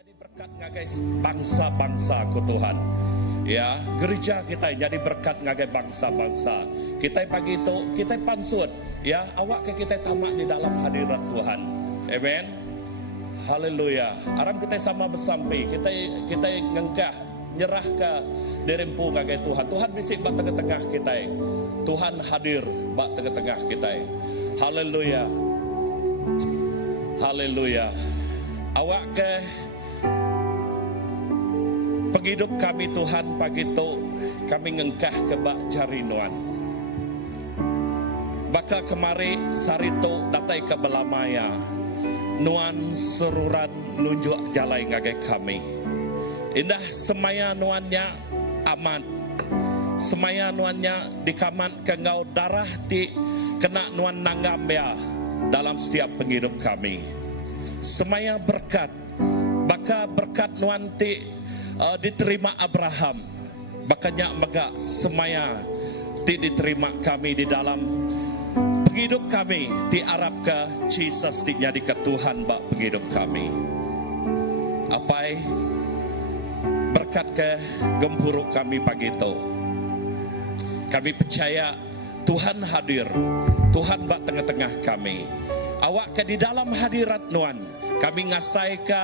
jadi berkat ngagai bangsa-bangsa ku Tuhan. Ya, gereja kita jadi berkat ngagai bangsa-bangsa. Kita pagi itu kita pansut, ya, awak ke kita tamak di dalam hadirat Tuhan. Amen. Haleluya. Aram kita sama bersampai, kita ngenggah nyerah ke derempu ngagai Tuhan. Tuhan bisik bak tengah-tengah kita. Tuhan hadir bak tengah-tengah kita. Haleluya. Haleluya. Awak ke penghidup kami Tuhan pagi itu kami ngengkah ke bak jarinuan. Baka kemari sarito datai ke belamaya. Nuan seruran nunjuk jalai ngagai kami. Indah semaya nuannya aman. Semaya nuannya dikaman ke ngau darah ti kena nuan nanggam ya dalam setiap penghidup kami. Semaya berkat. Baka berkat nuan ti diterima Abraham. Makanya maka semaya ti diterima kami di dalam penghidup kami. Diarap ke Jesus ti jadi ke Tuhan bak penghidup kami. Apai berkat ke gempuruk kami pagi itu. Kami percaya Tuhan hadir. Tuhan bak tengah-tengah kami. Awak ke di dalam hadirat nuan. Kami ngasai ke,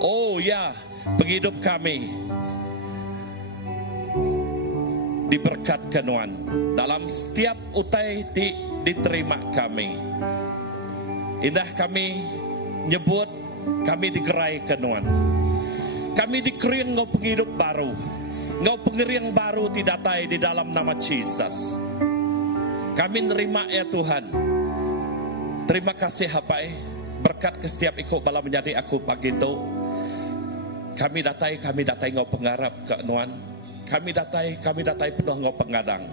oh ya, penghidup kami diberkat ke nuan. Dalam setiap utai diterima kami. Indah kami nyebut, kami digerai ke nuan. Kami dikering ngau penghidup baru. Ngau pengeriang baru didatai di dalam nama Jesus. Kami nerima ya Tuhan. Terima kasih Hapai. Berkat ke setiap ikut bala menjadi aku pagi itu. Kami datai ngau pengharap ke nuan. Kami datai penuh ngau pengadang.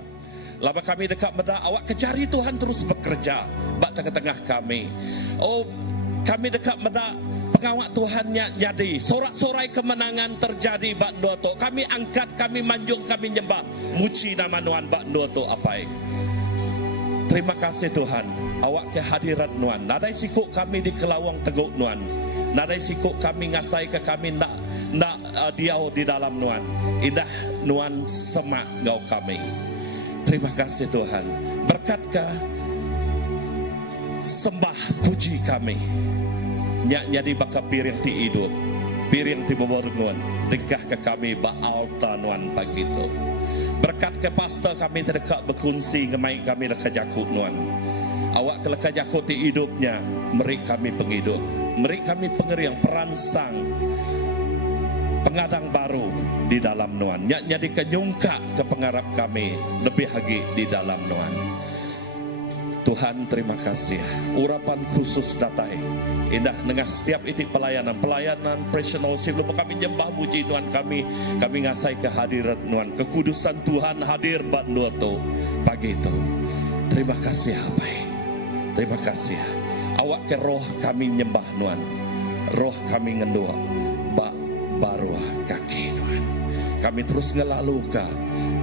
Lama kami dekat meda awak kejari Tuhan terus bekerja bak tengah-tengah kami. Oh, kami dekat meda pengawak Tuhannya jadi sorak-sorai kemenangan terjadi bak nuoto. Kami angkat, kami manjung, kami nyembah muji nama nuan bak nuoto apai. Terima kasih Tuhan. Awak ke hadirat nuan. Nadai sikuk kami di kelawang teguk nuan. Nadai sikuk kami ngasai ke kami nak diau di dalam nuan. Indah nuan semak ngau kami. Terima kasih Tuhan. Berkatkah sembah puji kami. Nyak nyadi baka piring ti hidup. Piring ti bobor nuan. Degah ke kami ba alta nuan pagi itu. Berkat ke pastor kami terdekat berkongsi ngemai kami dekat jakut nuan. Awak keleka jakut di hidupnya. Meri kami penghidup. Meri kami pengeriang peransang. Pengadang baru di dalam nuan. Nyadi kenyungka ke pengarap kami. Lebih lagi di dalam nuan. Tuhan terima kasih. Urapan khusus datai. Indah dengan setiap itik pelayanan personal sebelum kami nyembah muji Tuhan kami ngasai ke hadirat nuan. Kekudusan Tuhan hadir bak nuoto pagi itu. Terima kasih Hapai. Terima kasih. Awak ke roh kami nyembah nuan. Roh kami ngendua bak baruah kaki nuan. Kami terus ngelalu ke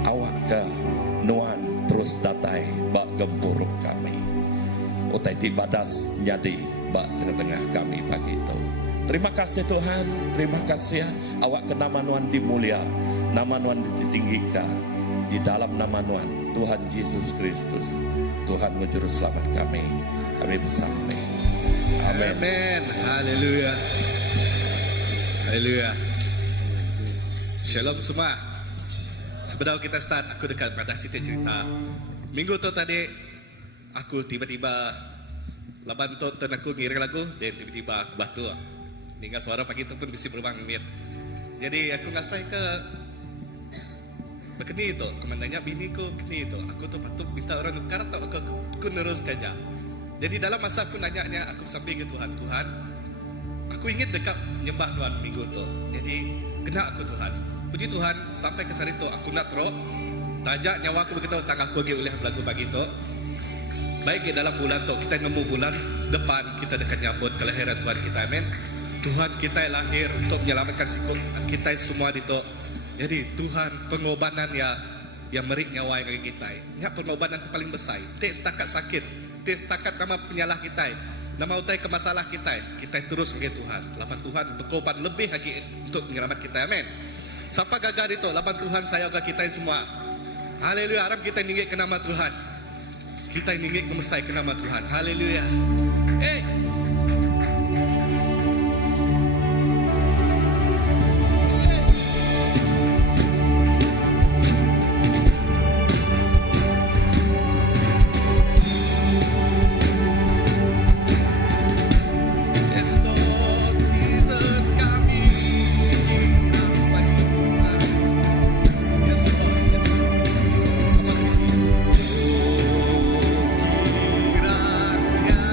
awak ke nuan terus datai bak gempuruk kami. Utai tibadas jadi bak tengah-tengah kami pagi itu. Terima kasih Tuhan. Terima kasih awak ke nama nuan dimulia. Nama nuan ditinggikan. Di dalam nama nuan Tuhan Yesus Kristus, Tuhan menjuru selamat kami. Kami bersampai. Amin. Amin. Haleluya. Haleluya. Shalom semua. Sebelum kita start, aku dekat pada situ cerita. Minggu tu tadi, aku tiba-tiba laban tu aku ngiring lagu, dan tiba-tiba aku batu. Hingga suara pagi tu pun bisa berulang minit. Jadi aku ngasai ke begini itu, komandannya biniku begini itu. Aku tu patut minta orang nukar atau aku neruskannya. Jadi dalam masa aku nanya aku sampai ke Tuhan, Tuhan, aku ingin dekat nyembah Tuhan minggu tu. Jadi kena aku Tuhan. Puji Tuhan sampai ke hari tu aku nak teruk. Tajak nyawa aku begitu tang aku lagi oleh lagu pagi tu. Baik di dalam bulan tu kita nemu bulan depan kita dekat nyambut kelahiran Tuhan kita, amin. Tuhan kita lahir untuk menyelamatkan sikut kita semua di tu. Jadi Tuhan pengobatan yang merik nyawa yang kita. Nya pengobatan yang paling besar. Tak setakat sakit, tak setakat nama penyalah kita. Nama utai ke masalah kita terus sebagai Tuhan. Lapan Tuhan berkorban lebih lagi untuk menyelamat kita. Amin. Siapa gagal itu? Lapan Tuhan saya juga kita semua. Haleluya. Harap kita ingin ke nama Tuhan. Kita ingin memesai ke nama Tuhan. Haleluya. Yes, Lord Jesus, kami ingin dapat Tuhan. Yes, Lord, yes, Lord. Kamu masih di sini. Kiranya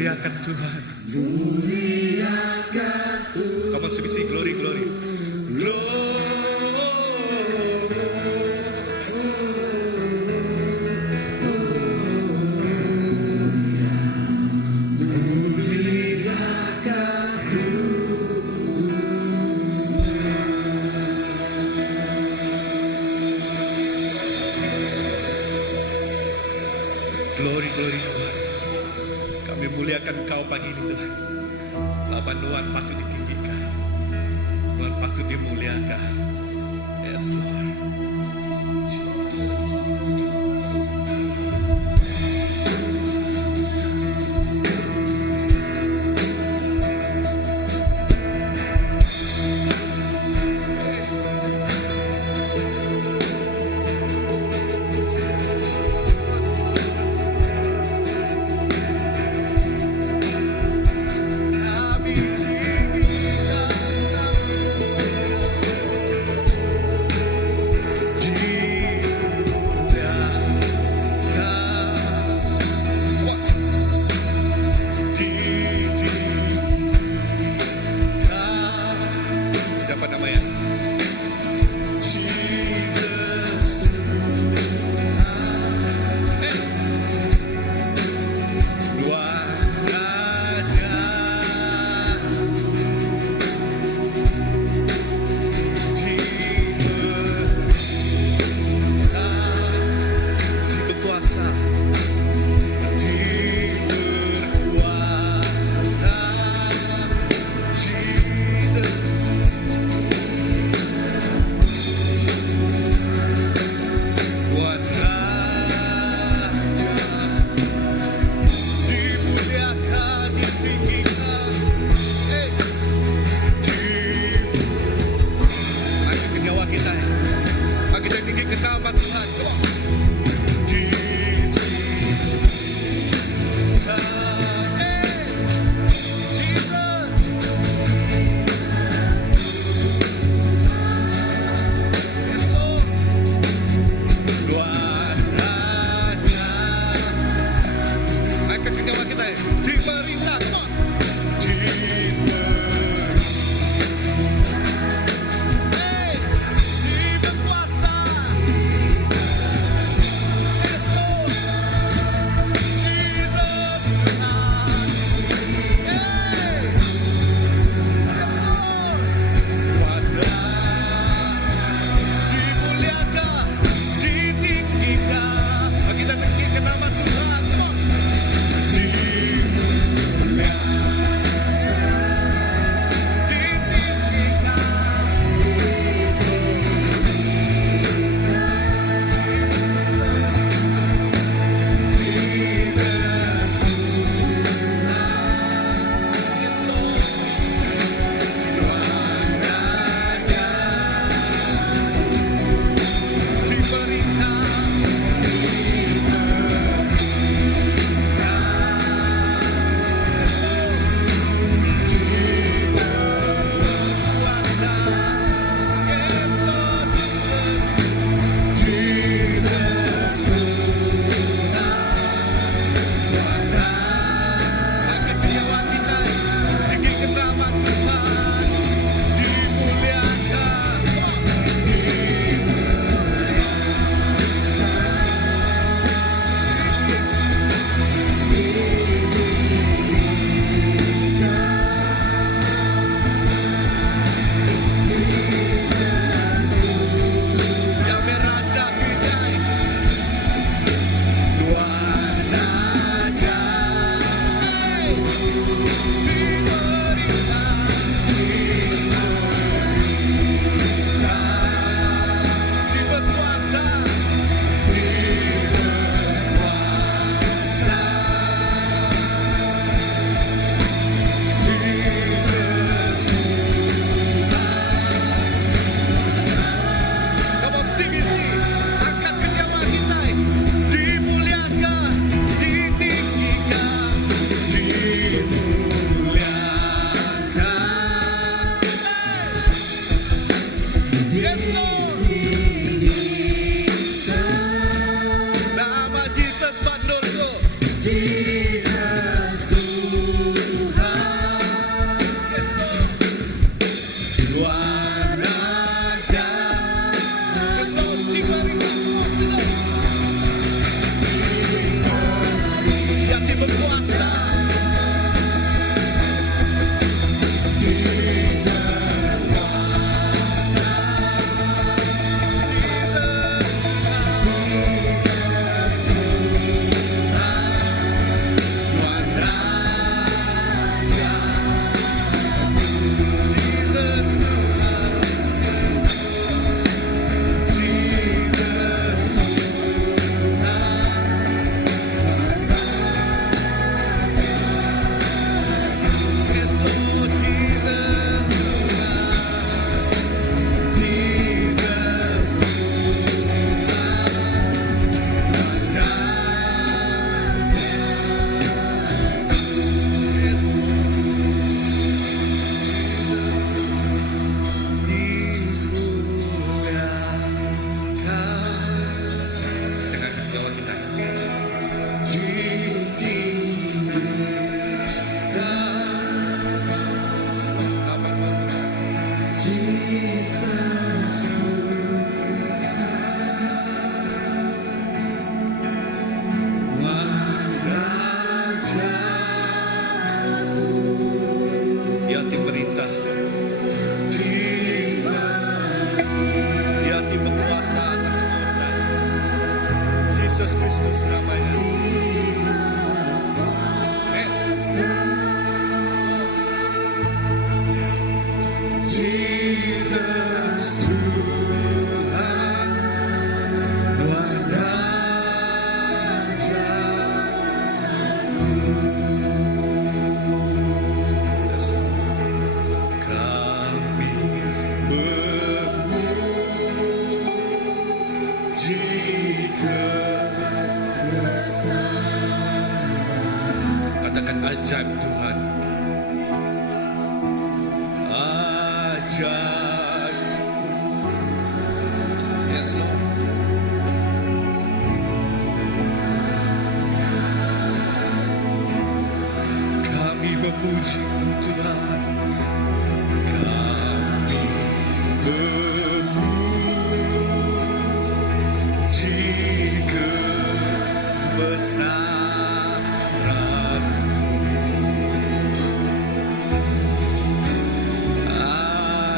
Muliakan Tuhan. Come on, sebisi glory, glory. Glory, glory Tuhan. Kami muliakan Kau pagi ini Tuhan. Bapa Tuhan patut ditinggikan. Tuhan patut dimuliakan. Yes Lord. Siapa namanya? Jesus. Tuhan aja. Berkuasa. Kami memuji. Katakan ajaib Tuhan. Ajaib. Yes, Lord. Kami memuji Tuhan. Kami memuji kebesaran-Mu.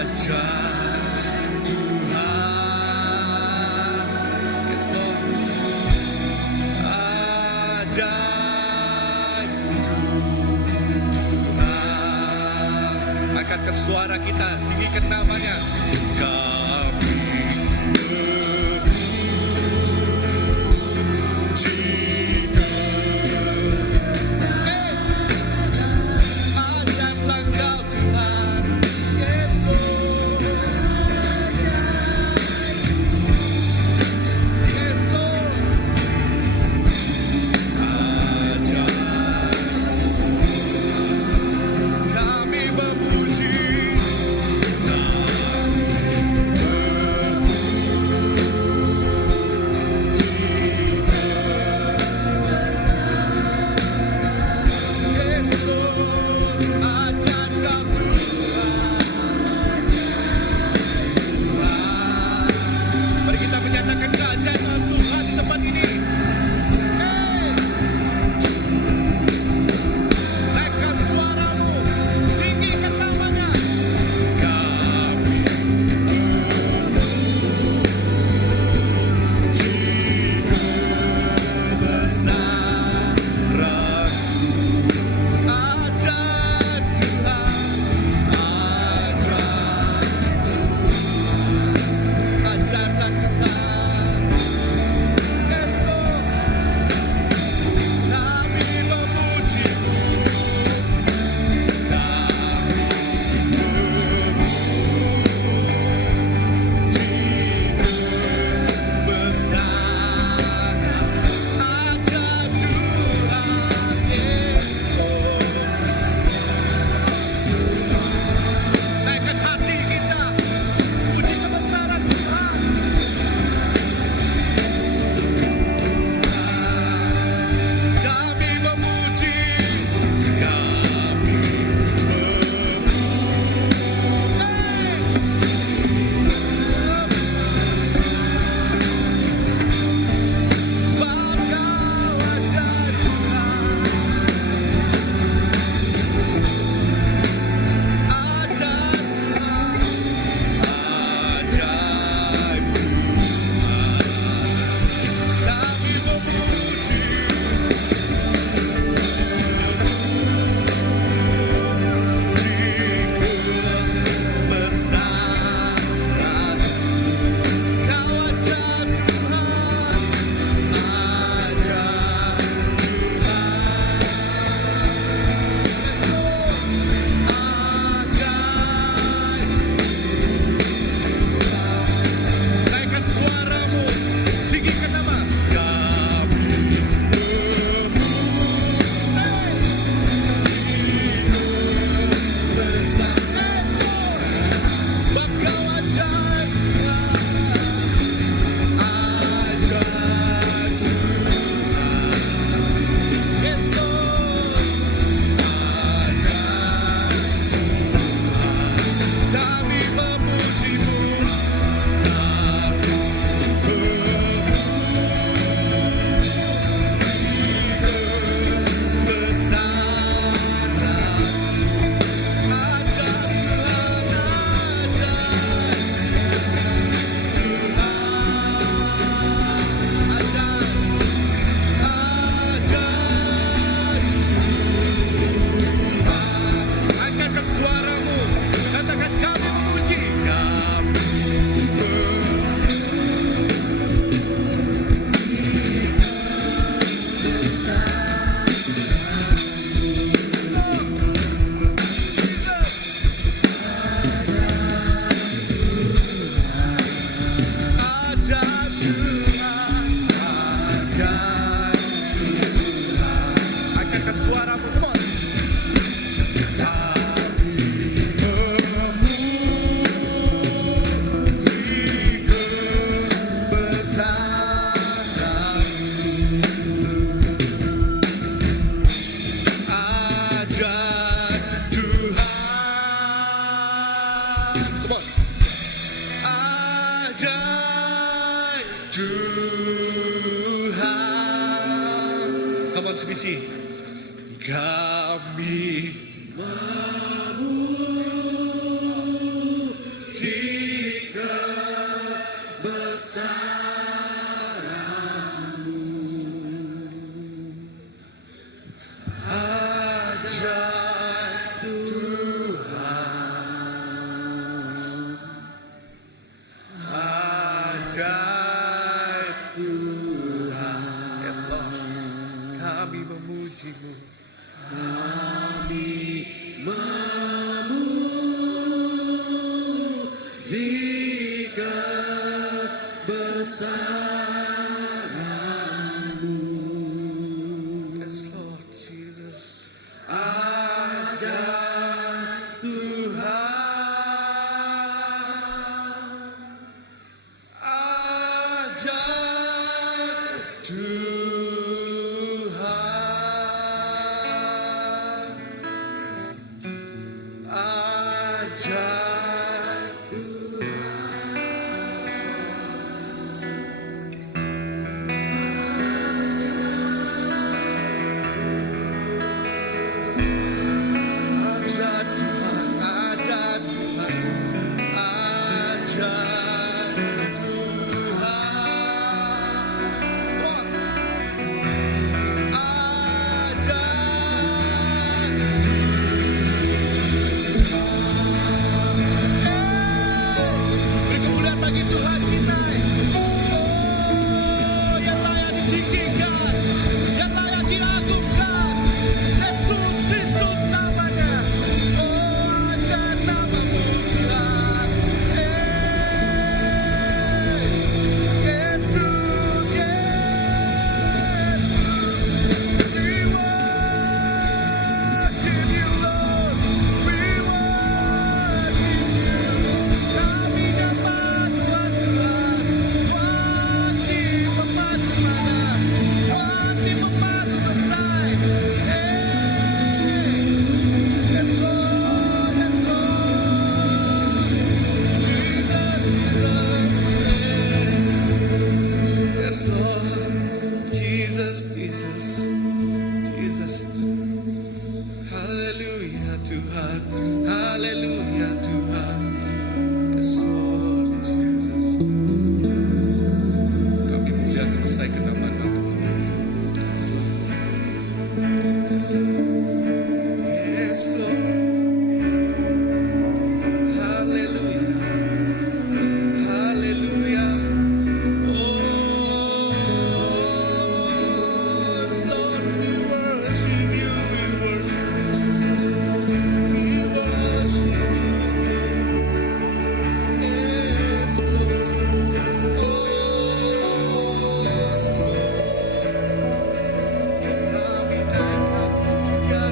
Ajaib Tuhan. Yes, Lord. Ajaib Tuhan. Angkatkan suara kita, tinggikan namanya. Kami memuji ajaiblah Engkau Tuhan. Yes, Lord. Yes, Lord. Ajaib. Kami memuji. Kami memuji ajaib Tuhan, ajaib Tuhan. Yes Lord, kami memuji-Mu. Yes Lord Jesus, ajaib Tuhan, ajaib Tuhan, ajaib ajaib Tuhan, ajaib Tuhan, ajaib Tuhan. Beri kemuliaan bagi Tuhan kita. Oh, yang layak ditinggikan, yang layak diagungkan. Yesus Kristus namanya. Oh, ajar namamu Tuhan. Yesus, Yesus. We worship you, Lord. We worship you. Kami dapat Tuhan, wati memadu mana, wati memadu besar. Yes Lord, yes Lord. Yes Lord, Jesus, Jesus, Jesus. Haleluya Tuhan, haleluya Tuhan. Yes Lord Jesus. Kami muliakan besarkan nama Tuhan. Yes Lord. Yes Lord. Yes Lord. Haleluya. Haleluya. Oh, yes Lord, we worship you, we worship you. We worship you. Yes Lord. Oh, yes Lord. Kami dapat puja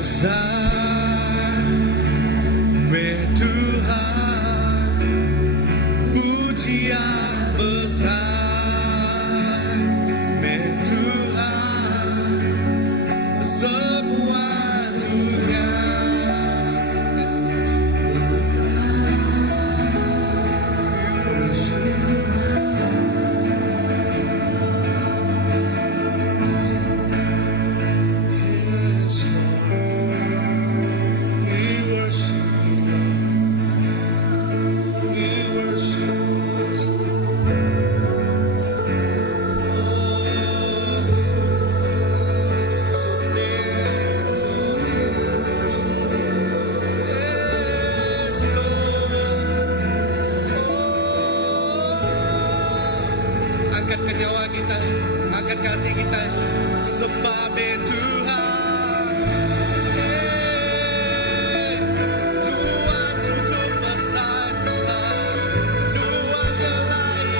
besar, Tuhan, pujian besar, Tuhan, semua dunia. Yes, angkatkan nyawa kita, angkatkan hati kita, sembah Tuhan. Tuhan cukup besar, Tuhan, Tuhan yang lain.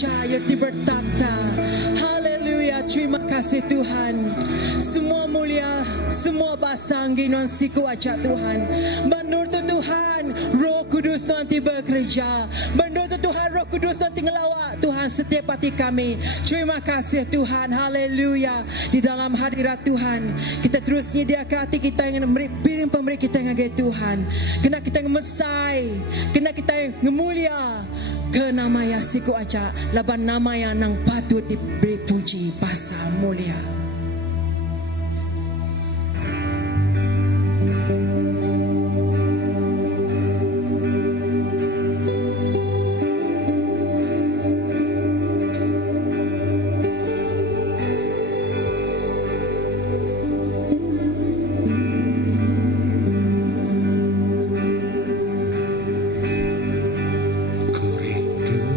Raja yang bertata. Haleluya, terima kasih Tuhan. Semua mulia, semua basang ginuan siku aja Tuhan. Menurut Tuhan, Roh Kudus nanti bekerja. Menurut Tuhan, Roh Kudus nanti ngelawak Tuhan setiap hati kami. Terima kasih Tuhan, haleluya. Di dalam hadirat Tuhan, kita terus menyediakan hati kita yang piring pemberi kita yang Tuhan. Kena kita yang mesai, kena kita yang ngemulia. Ke nama yang siku aja, laban nama yang nang patut diberi puji pasal mulia. Ku rindu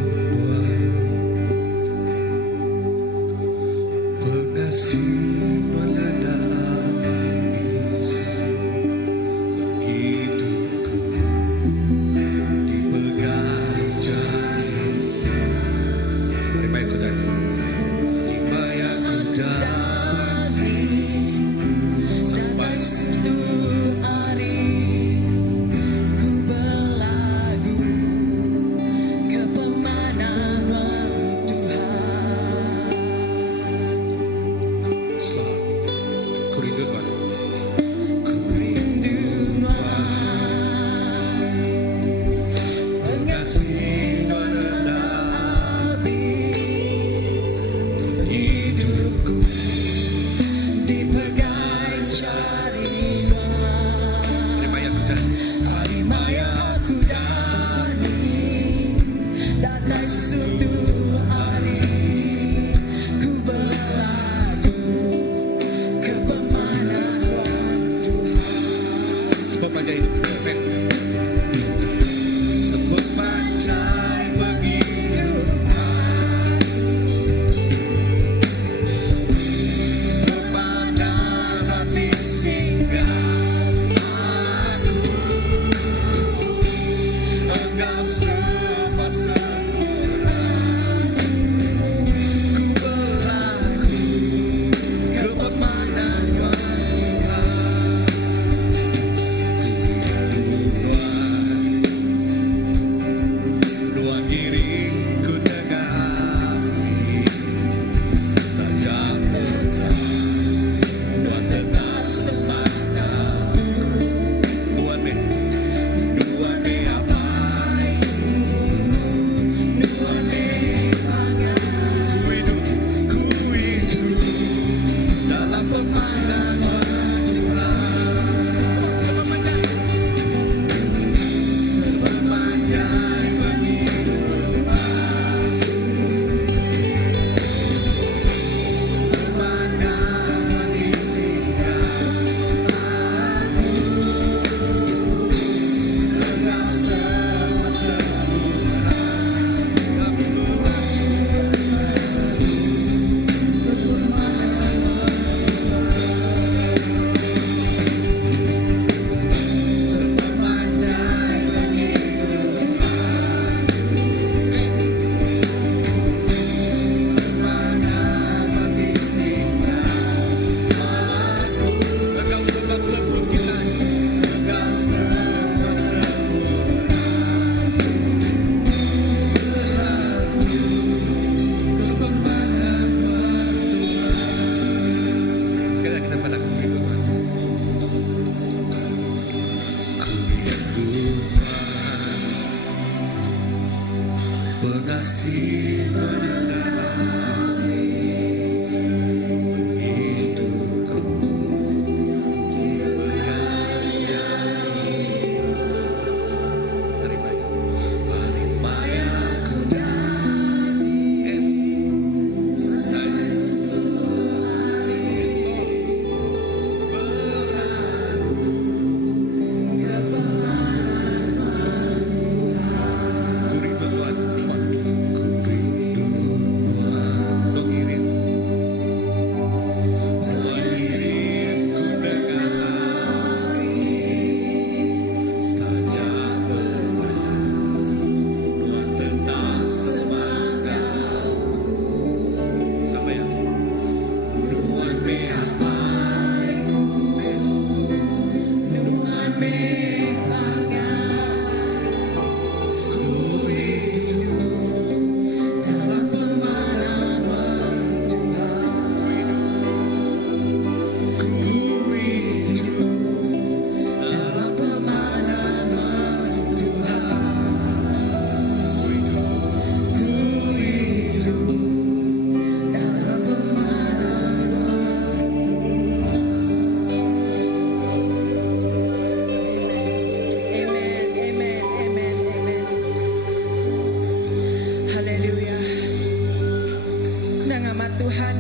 Tuhan,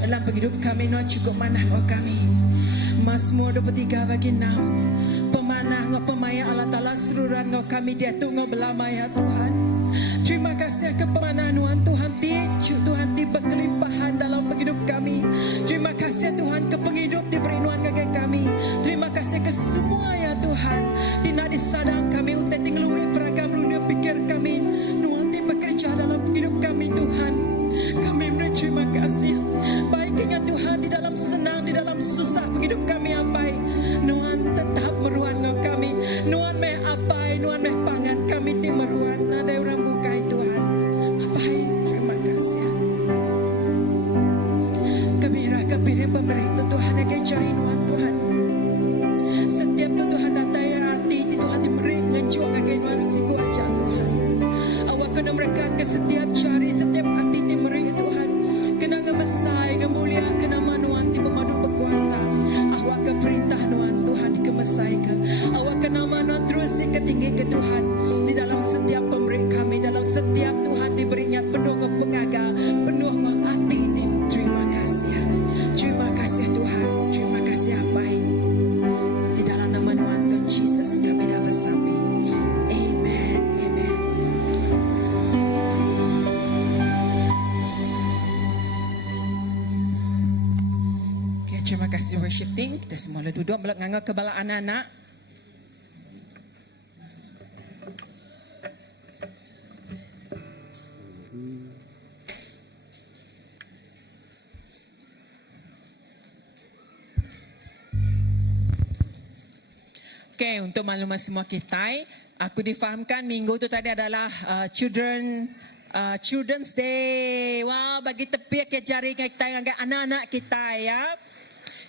dalam penghidup kami Tuhan cukup manah ngau kami. Mazmur 23 bagi 6. Pemanah ngau pemaya Allah Ta'ala seruran ngau kami dia tu ngau belama ya Tuhan. Terima kasih ke pemanah Tuhan Tuhan ti berkelimpahan dalam penghidup kami. Terima kasih Tuhan ke penghidup diberi Tuhan ngagai kami. Terima kasih ke semua ya Tuhan. Tina disadang kami utai tinggalui peragam dunia pikir kami. Tuhan ti bekerja dalam penghidup kami Tuhan. Kami berterima kasih. Baik ingat Tuhan di dalam senang, di dalam susah penghidup kami apai. Tuhan tetap meruan ngau kami. Tuhan meh apai, Tuhan meh pangan kami ti meruan. Ada orang bukai Tuhan. Apai, terima kasih. Kami raka pilih pemerintah Tuhan agai cari Tuhan. Setiap tu Tuhan datang ya hati di Tuhan diberi ngejuk agai Tuhan siku aja Tuhan. Awak kena merekat ke setiap cari, setiap hati timeri Tuhan. Kena ngemesai, ngemulia, kena manuan ti pemadu berkuasa. Awak ke perintah Tuhan dikemesaikan. Awak kena manuan terus tinggi ke Tuhan. Di dalam setiap pemberi kami, dalam setiap Tuhan diberinya penuh pengaga, penuh hati. Terima kasih. Terima kasih Tuhan. Terima kasih apai. Di dalam nama Tuhan Yesus kami dah bersampai. Amen. Amen. Okay, terima kasih worship team. Kita semua boleh duduk ngangga kepala anak-anak. Okay, untuk maklumat semua kita, aku difahamkan minggu tu tadi adalah Children's Day. Wow, bagi tepi ke jari kita dengan anak-anak kita ya.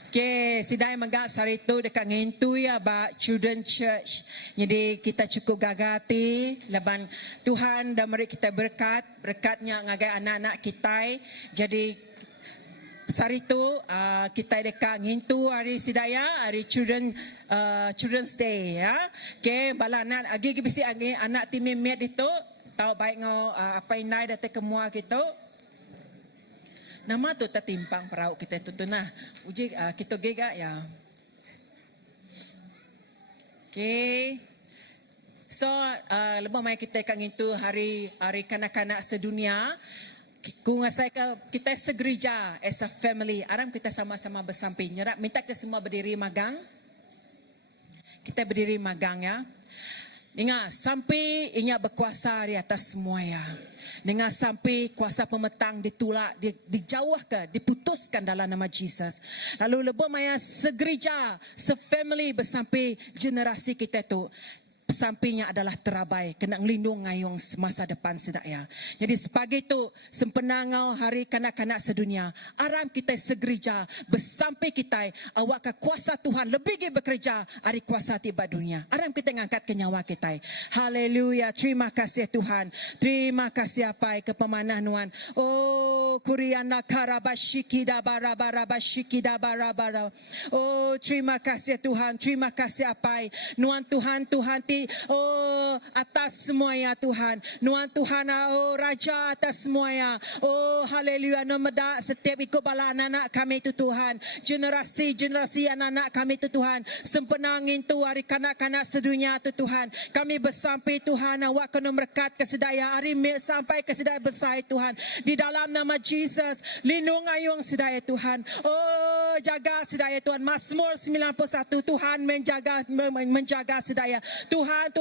Okay, sidai magak sari tu dekat ngintu ya ba Children Church. Jadi kita cukup gagati laban Tuhan dan mari kita berkatnya ngagai anak-anak kita. Jadi hari tu kita dekat ngintu hari sidaya hari Children's Day ya. Okay, bala anak agi bisi agi anak tim met itu tahu baik ngau apa inai datang kemua gitu. Nama tu tertimpang perahu kita tu nah. Uji kita gega ya. Okay. So lebih mai kita kang itu hari kanak-kanak sedunia. Ku ngasai kita segereja as a family. Aram kita sama-sama bersamping. Nyerap minta kita semua berdiri magang. Kita berdiri magang ya. Ingat sampai inya berkuasa di atas semua ya. Dengan sampai kuasa pemetang ditolak, dijauhkan, diputuskan dalam nama Jesus. Lalu lebih maya segereja, se-family bersampai generasi kita tu. Sampingnya adalah terabai, kena ngelindung ngayong masa depan sedaya. Jadi sebagai itu sempenangau hari kanak-kanak sedunia, aram kita segereja bersampai kita awak ke kuasa Tuhan lebih bekerja hari kuasa tiba dunia. Aram kita ngangkat ke nyawa kita. Haleluya, terima kasih Tuhan. Terima kasih apa ke pemanah Tuhan. Oh kuriana karabashiki da barabarabashiki da barabara. Oh terima kasih Tuhan, terima kasih apa Tuhan atas semuanya Tuhan. Tuhan Raja atas semuanya. Oh haleluya, nomeda setiap ikut bala anak-anak kami itu Tuhan. Generasi anak-anak kami itu Tuhan. Sempenangin tu hari kanak-kanak sedunia itu Tuhan. Kami bersampai Tuhan awak kena berkat kesedaya hari sampai kesedaya besar Tuhan. Di dalam nama Jesus lindung ayung sedaya Tuhan. Oh jaga sedaya Tuhan. Mazmur 91, Tuhan menjaga sedaya. Tuhan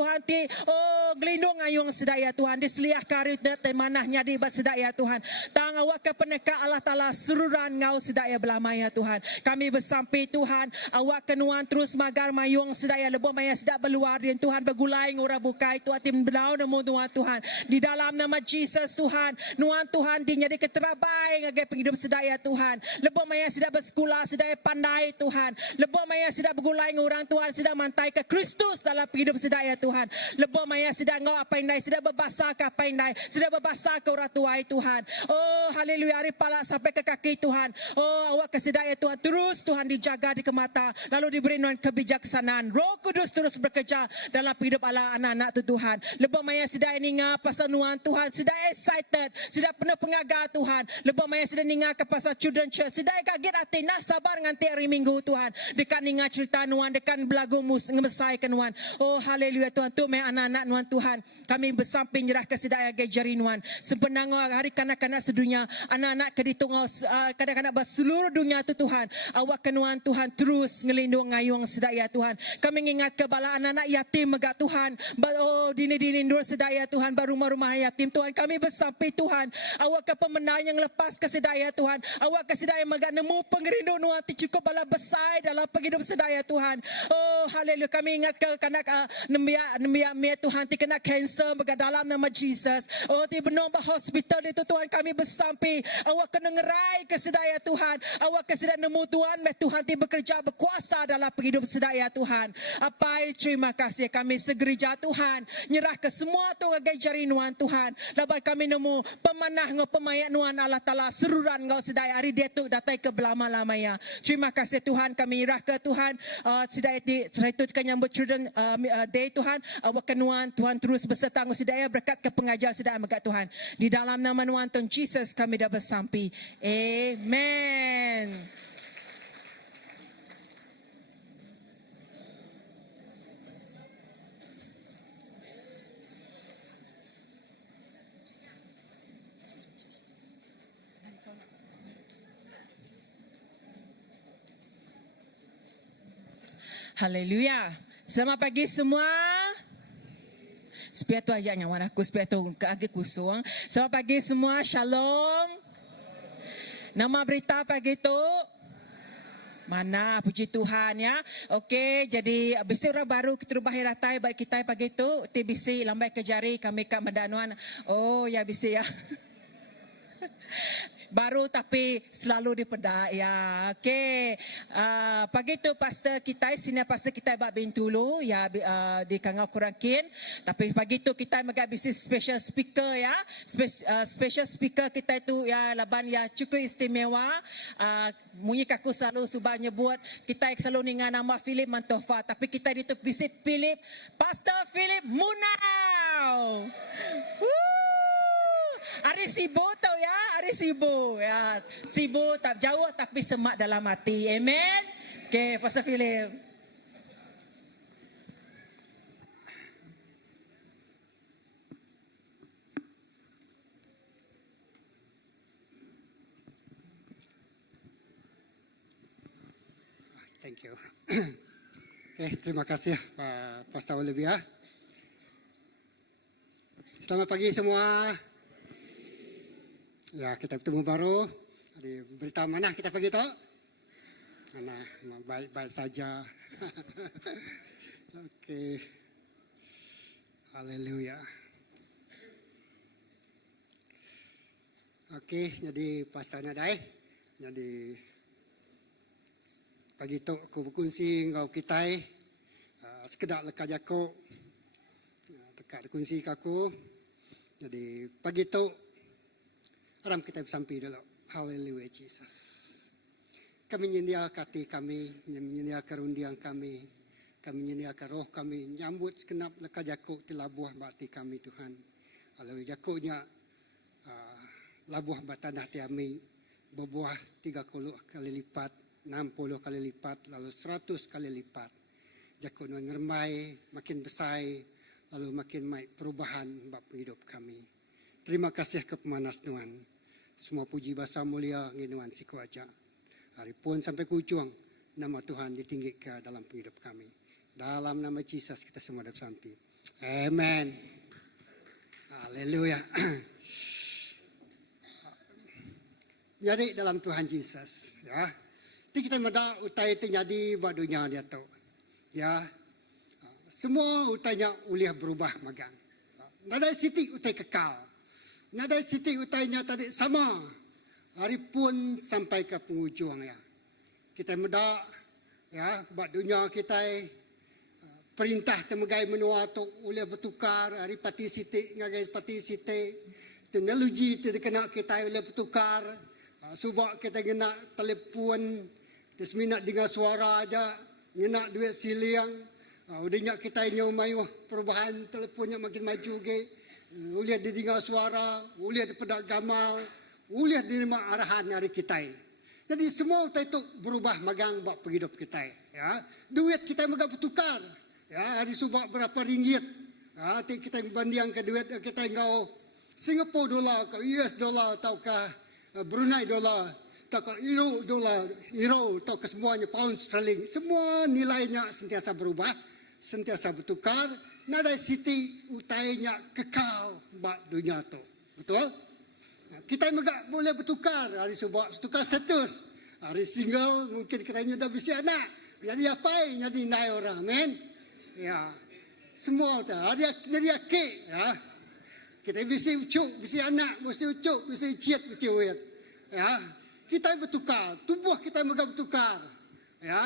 gelindung ayung sedaya Tuhan. Diseliah karit temanahnya di sedaya Tuhan. Tang awak ke peneka Allah Ta'ala seruran ngau sedaya belamaya Tuhan. Kami bersampai Tuhan. Awak kenuan terus magar mayung sedaya lebih maya sedap berluar dan Tuhan bergulai ngura bukai Tuhan tim belau nemu Tuhan. Di dalam nama Jesus Tuhan. Nuan Tuhan dinyadi keterabai ngagai penghidup sedaya Tuhan. Lebih maya sedap bersekolah sedaya pandai Tuhan. Lebih maya sedap bergulai ngurang Tuhan sedap mantai ke Kristus dalam penghidup sedaya Tuhan. Lebih maya sedap ngau apa yang sedap berbahasa ke apa yang sedap berbahasa ke orang tuai Tuhan. Oh haleluya, hari pala sampai ke kaki Tuhan. Oh awak kesedaya Tuhan terus Tuhan dijaga di kemata lalu diberi nuan kebijaksanaan. Roh Kudus terus bekerja dalam hidup ala anak-anak tu Tuhan. Lebih maya sedaya ninga pasal nuan Tuhan, sedaya excited, sedaya penuh pengagar Tuhan. Lebih maya sedaya ninga ke pasal children church, sedaya kaget hati nak sabar nganti hari Minggu Tuhan. Dekat ninga cerita nuan, dekat belagu ngemesai ke nuan. Oh haleluya Tuhan, tu me anak-anak nuan Tuhan. Kami bersamping nyerah ke sedaya gejari nuan. Sebenang hari kanak-kanak sedunia, anak-anak keditungau kadang-kadang berseluruh dunia tu Tuhan. Awak kenuan Tuhan terus ngelindung ngayung sedaya Tuhan. Kami ingat ke bala anak-anak yatim megak Tuhan. Oh dini-dini nur sedaya Tuhan, rumah-rumah yatim Tuhan. Kami bersampai Tuhan. Awak ke pemenang yang lepas ke sedaya Tuhan. Awak ke sedaya megak nemu pengerindu nuan cukup bala besar dalam penghidup sedaya Tuhan. Oh haleluya, kami ingat ke kanak nembia Tuhan ti kena cancer megak dalam nama Jesus. Oh ti benom hospital itu Tuhan, kami bersampai. Awak kena ngerai ke sedaya Tuhan. Awak ke sedaya nemu Tuhan, Tuhan ti bekerja berkuasa dalam penghidup sedaya Tuhan. Apa terima kasih kami segereja Tuhan. Nyerah ke semua tu ngagai jari nuan Tuhan. Laban kami nemu pemanah ngau pemayak nuan Allah Ta'ala seruran ngau sedaya hari dia tu datai ke belama-lamanya. Terima kasih Tuhan, kami nyerah ke Tuhan. Sedaya di itu kan nyambut children day Tuhan. Awak kenuan Tuhan terus berserta ngau sedaya berkat ke pengajar sedaya megak Tuhan. Di dalam nama nuan Tuhan Jesus kami dah bersampai. Amen. Haleluya. Selamat pagi semua. Supaya tu ayatnya warna aku, supaya tu agak kusung. Selamat pagi semua. Shalom. Nama berita pagi tu mana, puji Tuhan ya. Okey, jadi bisi orang baru kita rubah hiratai baik kita pagi tu. TBC lambai ke jari kami kat Medanuan. Oh ya bisi ya. Baru tapi selalu dipeda ya. Okey. Pagi tu pastor kita sini pastor kita bab Bintulu ya di Kangau Kurakin. Tapi pagi tu kita megak bisnis special speaker ya. Special speaker kita itu ya laban ya cukup istimewa. Munyi kaku selalu subah nyebut kita selalu dengan nama Philip Mantofa, tapi kita dituk bisnis Philip, Pastor Philip Munau. Hari sibuk tau ya, hari sibuk ya. Sibuk tak jauh tapi semak dalam hati. Amen. Okay, Pastor Philip. Thank you. Terima kasih Pak Pastor Olivia. Selamat pagi semua. Ya, kita bertemu baru. Di berita mana kita pergi tu? Mana baik-baik saja. Okey. Haleluya. Okey, jadi Pastor Nadai. Jadi pagi tu aku berkongsi ngau kita sekedar lekat jako dekat kongsi aku. Jadi pagi tu aram kita sampai dulu. Haleluya Jesus. Kami menyediakan hati kami, menyediakan undian kami, menyediakan roh kami, nyambut sekenap lekat jako di labuah bakti kami Tuhan. Haleluya jakonya labuah batanah tiami berbuah 30 kali lipat, 60 kali lipat, lalu 100 kali lipat. Jako ngermai makin besar, lalu makin baik perubahan bab hidup kami. Terima kasih ke pemanas Tuhan. Semua puji bahasa mulia nginuan siku aja. hari pun sampai ke ujung, nama Tuhan ditinggikan dalam hidup kami. Dalam nama Yesus kita semua dapat sampai. Amen. Haleluya. Jadi dalam Tuhan Yesus, ya. Ti kita mada utai terjadi buat dunia dia tu. Ya. Semua utainya uliah berubah magang. Nada siti utai kekal. Nada siti utainya tadi sama. Hari pun sampai ke penghujung ya. Kita muda ya buat dunia kita perintah temegai menua tu uliah bertukar hari pati siti ngagai pati siti. Teknologi tu kena kita uliah bertukar. Sebab kita kena telefon, kita seminat dengar suara aja, kena duit siliang. Udahnya kita ini umayuh perubahan teleponnya makin maju ke. Ulihat didengar suara, ulihat pedak gamal, ulihat diterima arahan dari kita. Jadi semua itu berubah magang buat hidup kita. Ya, duit kita magang bertukar. Ya, hari subak berapa ringgit. Ya, kita banding ke duit kita ngau Singapore dolar, ke US dolar atau ke Brunei dolar, atau ke euro dolar, euro atau ke semuanya pound sterling. Semua nilainya sentiasa berubah. Sentiasa bertukar, nada siti utainya kekal buat dunia tu. Betul? Kita juga boleh bertukar hari sebab tukar status. Hari single mungkin kita dah bisa anak. Jadi apa? Jadi naik orang, men. Ya. Semua tu. Jadi akik, ya. Kita bisa ucuk, bisa anak, bisa ucuk, bisa ciat, bisa wet. Ya. Kita bertukar, tubuh kita juga bertukar. Ya.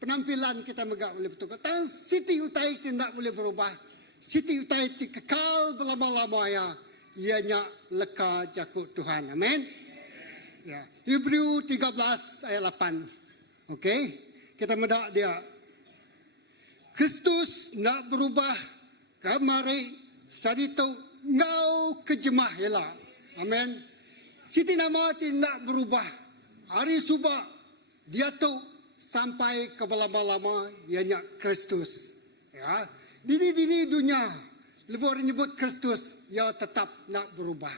Penampilan kita megak boleh bertukar. Tan siti utai tidak boleh berubah. Siti utai kekal berlama-lamanya. Ianya leka jakut Tuhan. Amin. Ya. Hebrew 13 ayat 8. Okey. Kita medak dia. Kristus nak berubah kemari saat itu ngau kejemah ialah. Amin. Siti nama tidak berubah. Hari subak dia tu sampai ke lama-lama ianya Kristus. Ya, dini dunia lebih menyebut Kristus, ia tetap nak berubah.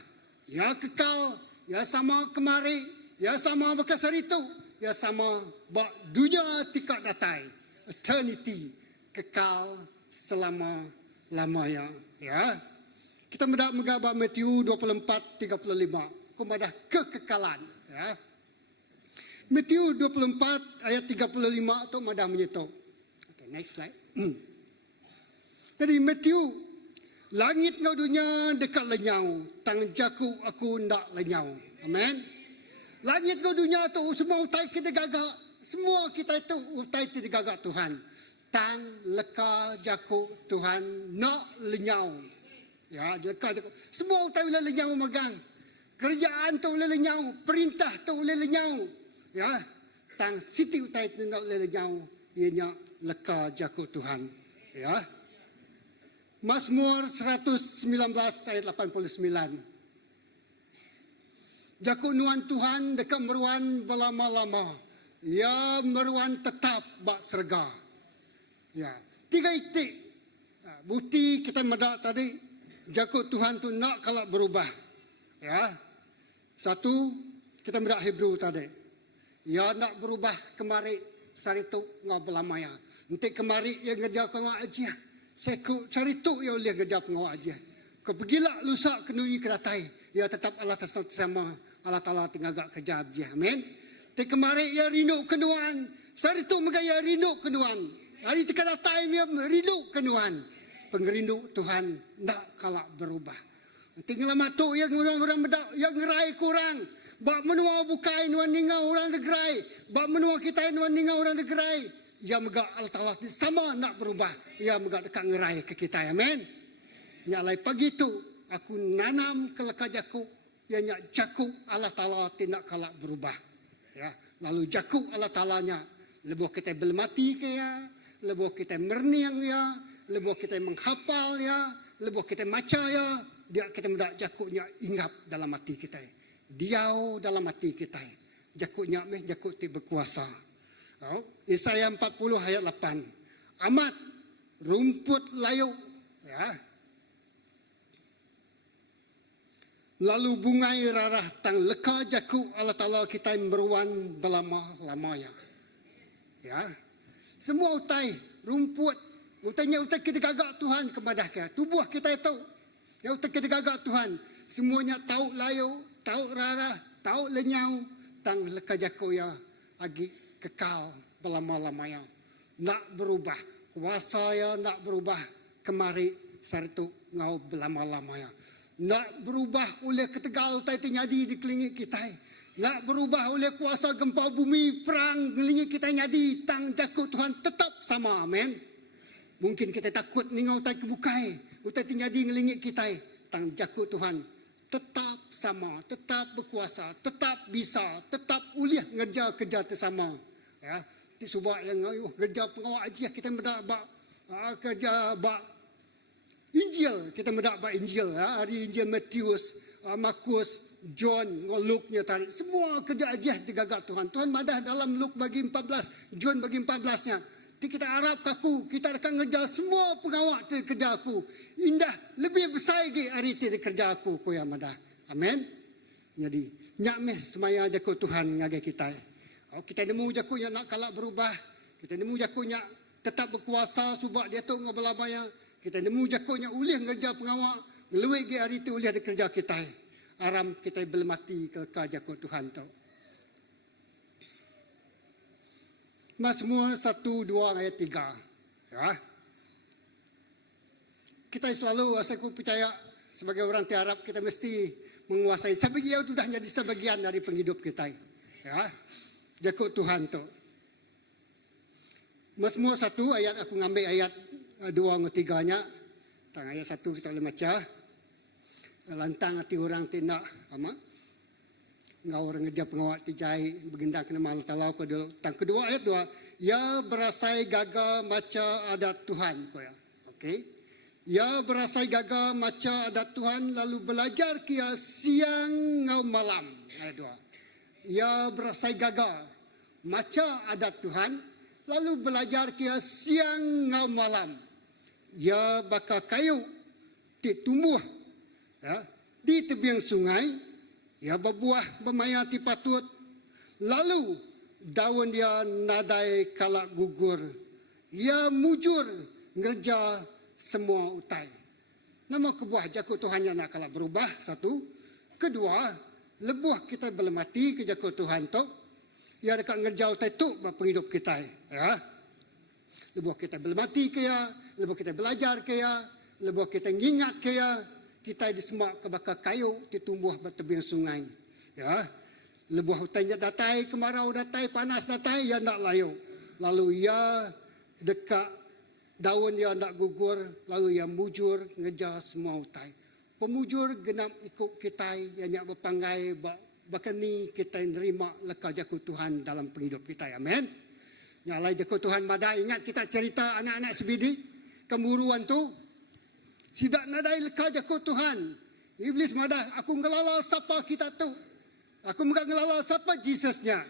Ya kekal, ya sama kemari, ya sama bekas hari itu, ya sama bak dunia tidak datai. Eternity, kekal selama-lamanya. Ya, kita mengabar Matius 24:35. Kepada kekekalan. Ya. Matius 24 ayat 35 tu madah menyetok. Okay, next slide. Jadi Matius, langit ngau dunia dekat lenyau, tang jaku aku ndak lenyau. Amen. Langit ngau dunia tu semua utai kita gagak, semua kita itu utai kita gagak Tuhan. Tang leka jaku Tuhan nak lenyau. Ya, leka jaku. Semua utai boleh lenyau magang. Kerjaan tu boleh lenyau, perintah tu boleh lenyau. Ya, tang siti utai tengok lenyau, ianya leka jakut Tuhan. Ya. Mazmur 119 ayat 89. Jakut nuan Tuhan dekat meruan berlama-lama. Ya meruan tetap bak serga. Ya, 3 itik. Bukti kita medak tadi, jakut Tuhan tu nak kalau berubah. Ya. 1 kita medak Hebrew tadi. Ya nak berubah kemari sari tu ngau belamaya. Nanti kemari ia kerja pengawal aja. Seku cari tu ia boleh kerja pengawal aja. Kau pergilah lusa kenui keratai. Ya tetap Allah sama Allah Taala tinggal gak kerja aja. Amin. Nanti kemari ia rindu kenuan. Sari tu megaya rindu kenuan. Hari tu keratai ia rindu kenuan. Pengerindu Tuhan tak kalah berubah. Nanti ngelamat tu yang orang-orang bedak yang ngerai kurang. Bak menua bukai nuan ningau orang negrai. Bak menua kita nuan ningau orang negrai. Ya megak Allah Ta'ala sama nak berubah. Ya megak dekat ngerai ke kita. Amin. Nyalai pagi tu aku nanam ke leka jaku. Ya nyak jaku Allah Ta'ala tidak kalah berubah. Ya. Lalu jaku Allah Ta'alanya. Lebuh kita belmati ke ya. Lebuh kita merniang ya. Lebuh kita menghafal ya. Lebuh kita maca ya. Dia kita mendak jakunya ingat dalam hati kita. Diau dalam hati kita. Jakutnya jakut ti berkuasa. Yesaya 40 ayat 8. Amat rumput layu. Ya. lalu bungai rarah tang leka jaku Allah Ta'ala kita beruan belama-lamanya. Ya. Semua utai, rumput, utainya utai kita gagak Tuhan kemadah kita. Tubuh kita itu, ya utai kita gagak Tuhan. Semuanya tahu layu, tahu rarah, tahu lenyau, tang leka jaku ya agi kekal belama-lamanya. Nak berubah, kuasa ya nak berubah kemari sartu ngau belama-lamanya. Nak berubah oleh ketegal utai terjadi di kelingit kita. Nak berubah oleh kuasa gempa bumi, perang kelingit kita nyadi, tang jakut Tuhan tetap sama, amin. Mungkin kita takut ningau utai kebukai, utai terjadi ngelingit kita, tang jakut Tuhan tetap sama, tetap berkuasa, tetap bisa, tetap uliah ngerja kerja bersama. Ya, ti subak yang kerja pengawal aja kita mendak kerja bak Injil, kita mendapat Injil, hari Injil Matius, Markus, John, Luke-nya tadi. Semua kerja aja digagak Tuhan. Tuhan madah dalam Luke bagi 14, John bagi 14-nya. Kita harap kaku, kita akan ngerja semua pengawal di kerja aku. Indah, lebih besar lagi hari itu di kerja aku, ku yang madah. Amin. Jadi, nyakmeh semaya jaku Tuhan ngagai kita. Kita nemu jakunya nak kalak berubah. Kita nemu jakunya tetap berkuasa, subak dia tu ngabelamanya. Kita nemu jakunya ulih ngerja pengawal, ngeluik ke hari itu ulih ada kerja kita. Aram kita belum mati ke jakut Tuhan tu. Mazmur 1, 2 ayat 3. Ya. Kita selalu, aku percaya sebagai orang tiarap kita mesti menguasai. Sebagian itu dah jadi sebagian dari penghidup kita. Ya. Jakut Tuhan tu. Mazmur 1 ayat aku ngambil ayat 2 dan 3-nya. Tang ayat 1 kita boleh baca. Lantang hati orang tindak ama. Ngau orang ngeja pengawal tijai begindak nama Allah Ta'ala ko dulu. Tang kedua ayat 2, ya berasai gaga maca adat Tuhan ko ya. Okey. Ya berasai gaga maca adat Tuhan lalu belajar kia siang ngau malam. Ayat 2. Ya berasai gaga maca adat Tuhan lalu belajar kia siang ngau malam. Ya bakal kayu tumbuh ya, di tepian sungai, ya berbuah bermayati patut, lalu daun dia nadai kalak gugur, ya mujur ngerja semua utai. Nama kebuah jakut Tuhan yang nak kalak berubah, satu. Kedua, lebuh kita belum mati ke jakut Tuhan tu, ya dekat ngerja utai tu berhidup kita. Ya. Lebuh kita belum mati ke ya, lebuh kita belajar ke ya, lebuh kita ngingat ke ya, kita disemak ke bakal kayu, ditumbuh bertebing sungai. Ya, lebuh hutannya datai, kemarau datai, panas datai, ya nak layu. Lalu ya dekat daun ya nak gugur, lalu ya mujur ngejar semua hutai. Pemujur genap ikut kita yang nak berpanggai, bahkan ni kita nerima leka jakut Tuhan dalam penghidup kita. Amin. Nyalai jakut Tuhan madah, ingat kita cerita anak-anak sebidi, kemuruan tu, sidak nadai leka jakut Tuhan. Iblis madah, aku ngelala siapa kita tu. Aku enggak ngelala siapa Jesusnya.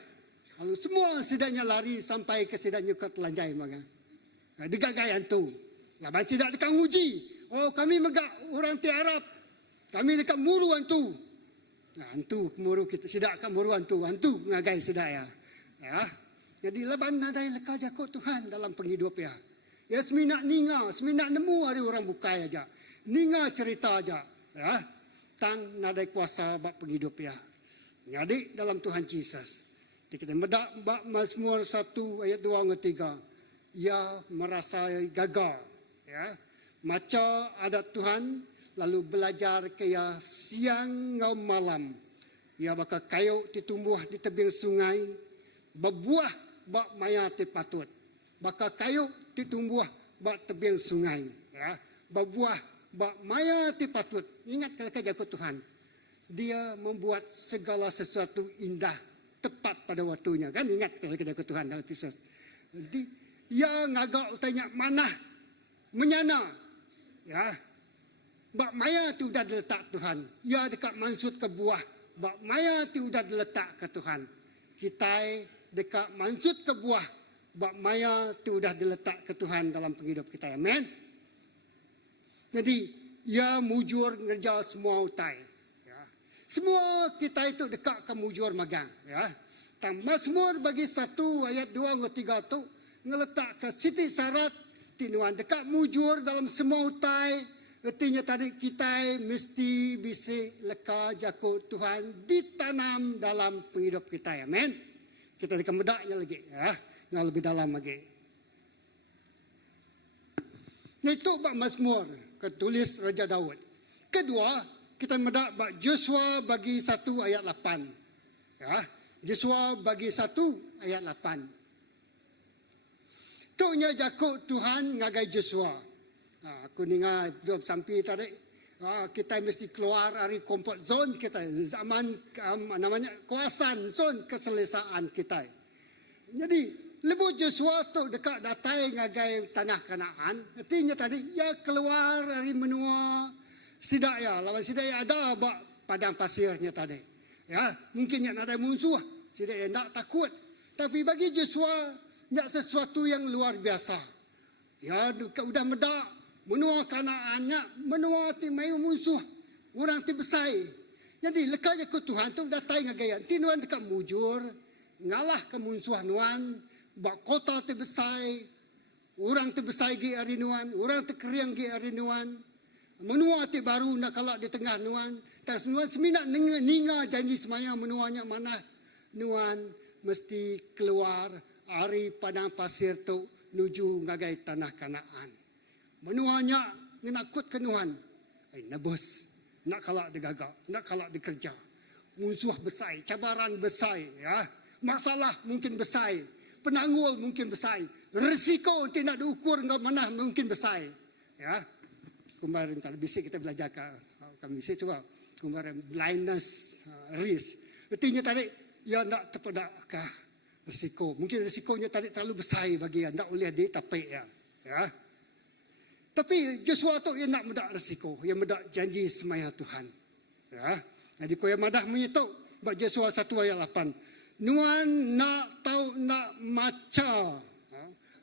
Lalu semua sidaknya lari sampai ke sidaknya ke telanjai maga. Degagayan tu. Laban sidak dekat uji. Oh kami megak orang tiarap. Kami dekat muruan tu. Nah, antu kemuru kita sidak kat muruan tu. Antu ngagai sidak ya. Ya. Jadi laban nadai leka jakut Tuhan dalam penghidup ya. Ya seminak ninga, seminak nemu hari orang bukai aja. Ninga cerita aja. Ya. Tang nadai kuasa bak penghidup ya. Jadi dalam Tuhan Yesus. Kita medak bak Mazmur 1 ayat 2 dan 3. Ya merasa gagal. Ya. Maca adat Tuhan lalu belajar kaya siang ngau malam. Ya bakal kayu ditumbuh di tebing sungai. Berbuah bak maya ti patut. Bakal kayu ditumbuh bak tebing sungai. Ya. Berbuah bak maya ti patut. Ingat kalau jakut Tuhan. Dia membuat segala sesuatu indah tepat pada waktunya. Kan ingat kalau jakut Tuhan dalam Yesus. Jadi ya ngagak utanya mana menyana. Ya. Bak maya tu sudah diletak Tuhan. Ya dekat mansut ke buah. Bak maya tu sudah diletak ke Tuhan. Kita dekat mansut ke buah. Bak maya tu sudah diletak ke Tuhan dalam penghidup kita. Amin. Jadi, ya mujur ngerja semua utai. Ya. Semua kita itu dekat ke mujur magang. Ya. Tang Mazmur bagi 1 ayat 2 hingga 3 tu ngeletak ke siti syarat tinuan dekat mujur dalam semua utai. Artinya tadi kita mesti bisa leka jakut Tuhan ditanam dalam penghidup kita. Amin. Kita dekat medaknya lagi. Ya. Yang lebih dalam lagi. Itu bak Mazmur ketulis Raja Daud. Kedua, kita medak bak Joshua bagi 1 ayat 8. Ya, Joshua bagi 1 ayat 8. Tu nya jakut Tuhan ngagai Joshua. Aku ninga job sampai tadi. Kita mesti keluar dari comfort zone kita, zaman namanya kawasan zon keselesaan kita. Jadi lebu Joshua tu dekat datai ngagai tanah Kanaan. Artinya tadi, ya keluar dari menua Sidaya. Lawan Sidaya ada bak padang pasirnya tadi. Ya, mungkin yang ada musuh. Sidaya tak takut. Tapi bagi Joshua, tak sesuatu yang luar biasa. Ya, udah medak. Menua Kanaannya, menua ti mayu musuh. Orang ti besai. Jadi, lekanya ke Tuhan tu datai ngagai. Tinuan dekat mujur. Ngalah ke musuh nuan. Bak kota terbesai, orang terbesai gi arinuan, orang terkeriang gi arinuan, menua te baru nak kalak di tengah nuan, tas nuan seminat ninga janji semaya menuanya mana, nuan mesti keluar ari padang pasir tu nuju ngagai tanah Kanaan. Menuanya ngenakut ke nuan, nebus, nak kalak digagak, nak kalak dikerja, musuh besai, cabaran besai, ya, masalah mungkin besai. Penanggul mungkin besar. Risiko tidak diukur enggak mana mungkin besar. Ya. Kemarin tadi bisik kita belajar kami bisik coba kemarin blindness risk. Artinya tadi ya nak terpedakah risiko. Mungkin risikonya tadi terlalu besar bagi ya nak boleh ditapik ya. Ya. Tapi Joshua tu ia nak medak risiko, ia medak janji semaya Tuhan. Ya. Jadi kau yang madah menyitu bab Joshua 1 ayat 8. Nuan nak tahu nak maca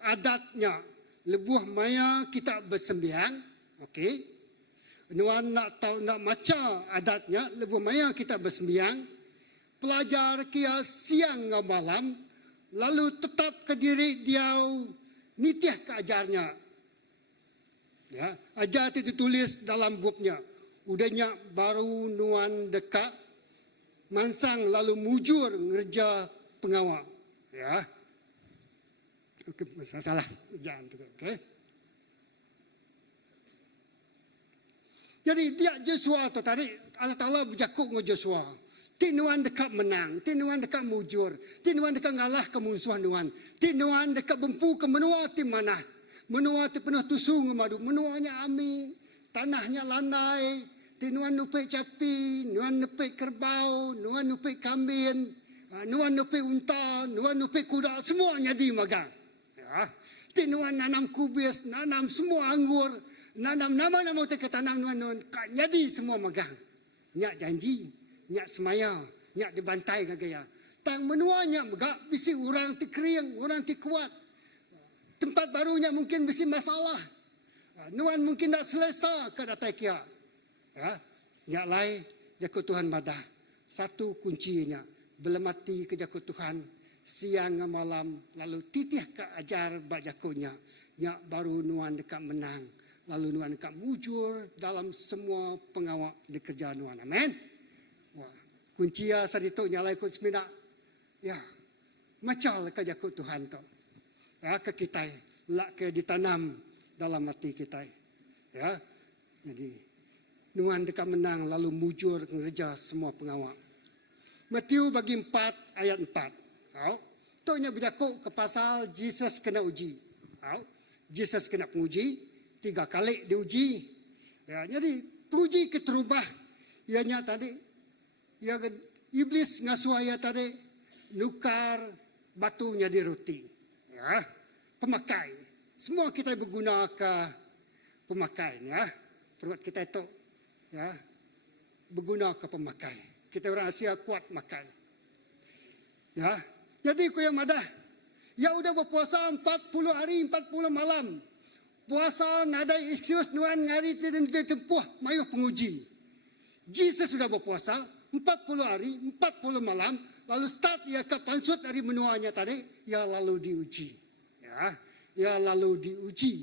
adatnya lebuh maya kita bersembiang, okey. Nuan nak tahu nak maca adatnya lebuh maya kita bersembiang, pelajar kia siang dan malam, lalu tetap ke diri dia nitiah ke ajarnya. Ya, ajar itu ditulis dalam bukunya. Udahnya baru nuan dekat mansang lalu mujur ngerja pengawal. Ya. Okey, salah. Jangan tu. Okey. Jadi dia Joshua tu tadi Allah Taala berjakuk dengan Joshua. Tinuan dekat menang, tinuan dekat mujur, tinuan dekat ngalah ke musuh nuan, tinuan dekat bempu ke menua ti mana. Menua ti penuh tusu ngemadu, menuanya ami, tanahnya landai. Nuan nupik capi, nuan nupik kerbau, nuan nupik kambing, nuan nupik unta, nuan nupik kuda, semua jadi magang. Ya. Nuan nanam kubis, nanam semua anggur, nanam nama-nama ke tanam nuan jadi semua magang. Nyak janji, nyak semaya, nyak dibantai kagaya. Tang menuanya megak, bisi orang ti kering, orang ti kuat. Tempat barunya mungkin bisi masalah. Nuan mungkin tak selesa ke datai kia. Ya, yang lain jakut Tuhan madah. Satu kuncinya belemati ke jakut Tuhan siang dan malam lalu titih ke ajar bak jakutnya. Nyak baru nuan dekat menang, lalu nuan dekat mujur dalam semua pengawal di kerja nuan. Amin. Wah, kuncia saditu nyalai ku semina. Ya, macal ke jakut Tuhan tu. Ya, ke kita lak ke ditanam dalam hati kita. Ya. Jadi nuan dekat menang lalu mujur mengerja semua pengawal. Matius bagi 4 ayat 4. Tahu? Tu nya berjakuk ke pasal Jesus kena uji. Tahu? Jesus kena penguji 3 kali diuji. Ya, jadi uji ke terubah. Ianya tadi ya iblis ngasuh ya tadi nukar batu jadi roti. Ya, pemakai. Semua kita berguna ke pemakai ya. Perut kita itu ya, berguna ke pemakai. Kita orang Asia kuat makan. Ya, jadi ku yang madah. Ya udah berpuasa 40 hari, 40 malam. Puasa nada excuse nuan ngari tempuh mayuh penguji. Jesus sudah berpuasa 40 hari, 40 malam, lalu start ia ke pansut dari menuanya tadi, ia lalu diuji. Ya, ia lalu diuji.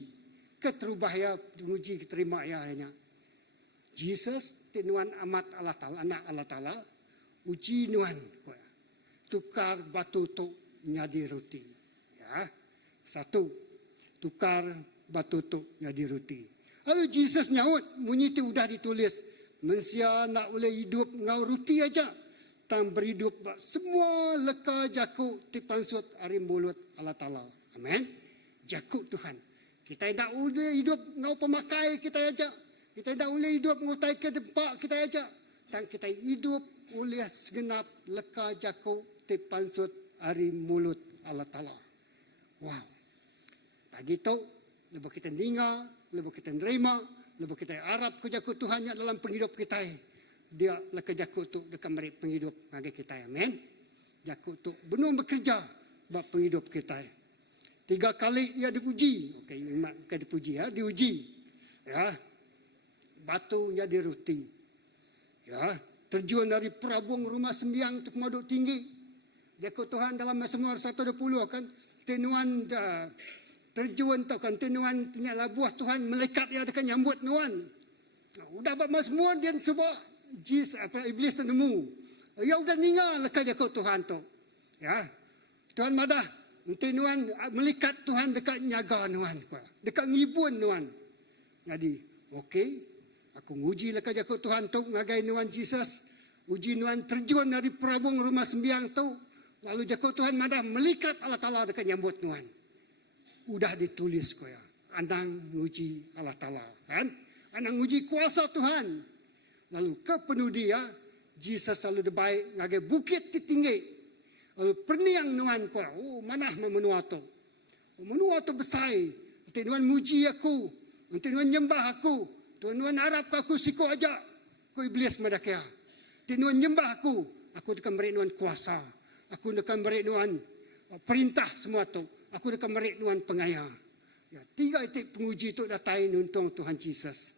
Keterubah ia diuji, keterima ia hanya. Jesus, tinuan amat Allah Ta'ala, anak Allah Ta'ala, uji nuan. Tukar batu tu jadi roti. Ya, satu, tukar batu tu jadi roti. Lalu Jesus nyaut, bunyi itu sudah ditulis. Manusia nak boleh hidup ngau roti aja. Tang berhidup semua leka jakuk tipansut hari mulut Allah Ta'ala. Amin. Jakuk Tuhan. Kita tak boleh hidup ngau pemakai kita aja. Kita tak boleh hidup ngutai ke dempak kita aja. Dan kita hidup oleh segenap leka jakuk tipansut hari mulut Allah Ta'ala. Wow. Pagi tu, lepas kita dengar, lepas kita nerima, lepas kita harap kejakut Tuhan yang dalam penghidup kita. Dia lah kejakut tu dekat mereka penghidup bagi kita. Amin. Jakut tu benar bekerja buat penghidup kita. 3 kali ia dipuji. Okey, bukan dipuji ya, diuji. Ya. Batu jadi roti. Ya, terjun dari perabung rumah sembiang untuk maduk tinggi. Jakut Tuhan dalam Mazmur 120 kan tenuan terjun tu kan tenuan tinyalah buah Tuhan melekat dia akan nyambut nuan. Udah buat Mazmur dia cuba iblis tu nemu. Ya udah ningal lekat jakut Tuhan tu. Ya. Tuhan madah tenuan melekat Tuhan dekat nyaga nuan, dekat ngibun nuan. Jadi, okey, aku nguji lekat jakut Tuhan tu ngagai nuan Jesus. Uji nuan terjun dari perabung rumah sembiang tu. Lalu jakut Tuhan madah melikat Allah Ta'ala dekat nyambut nuan. Udah ditulis kau ya. Andang nguji Allah Ta'ala. Kan? Andang nguji kuasa Tuhan. Lalu kepenuh dia. Jesus selalu terbaik. Ngagai bukit tinggi. Lalu perniang nuan kau. Oh manah memenua tu. Menua tu besar. Nanti nuan muji aku. Nanti nuan nyembah aku. Nuan harap aku siku aja. Kau iblis madakia. Nanti nuan nyembah aku. Aku akan beri nuan kuasa. Aku akan beri nuan perintah semua tu. Aku akan beri nuan pengaya. Ya, 3 itik penguji tu datai nuntung Tuhan Jesus.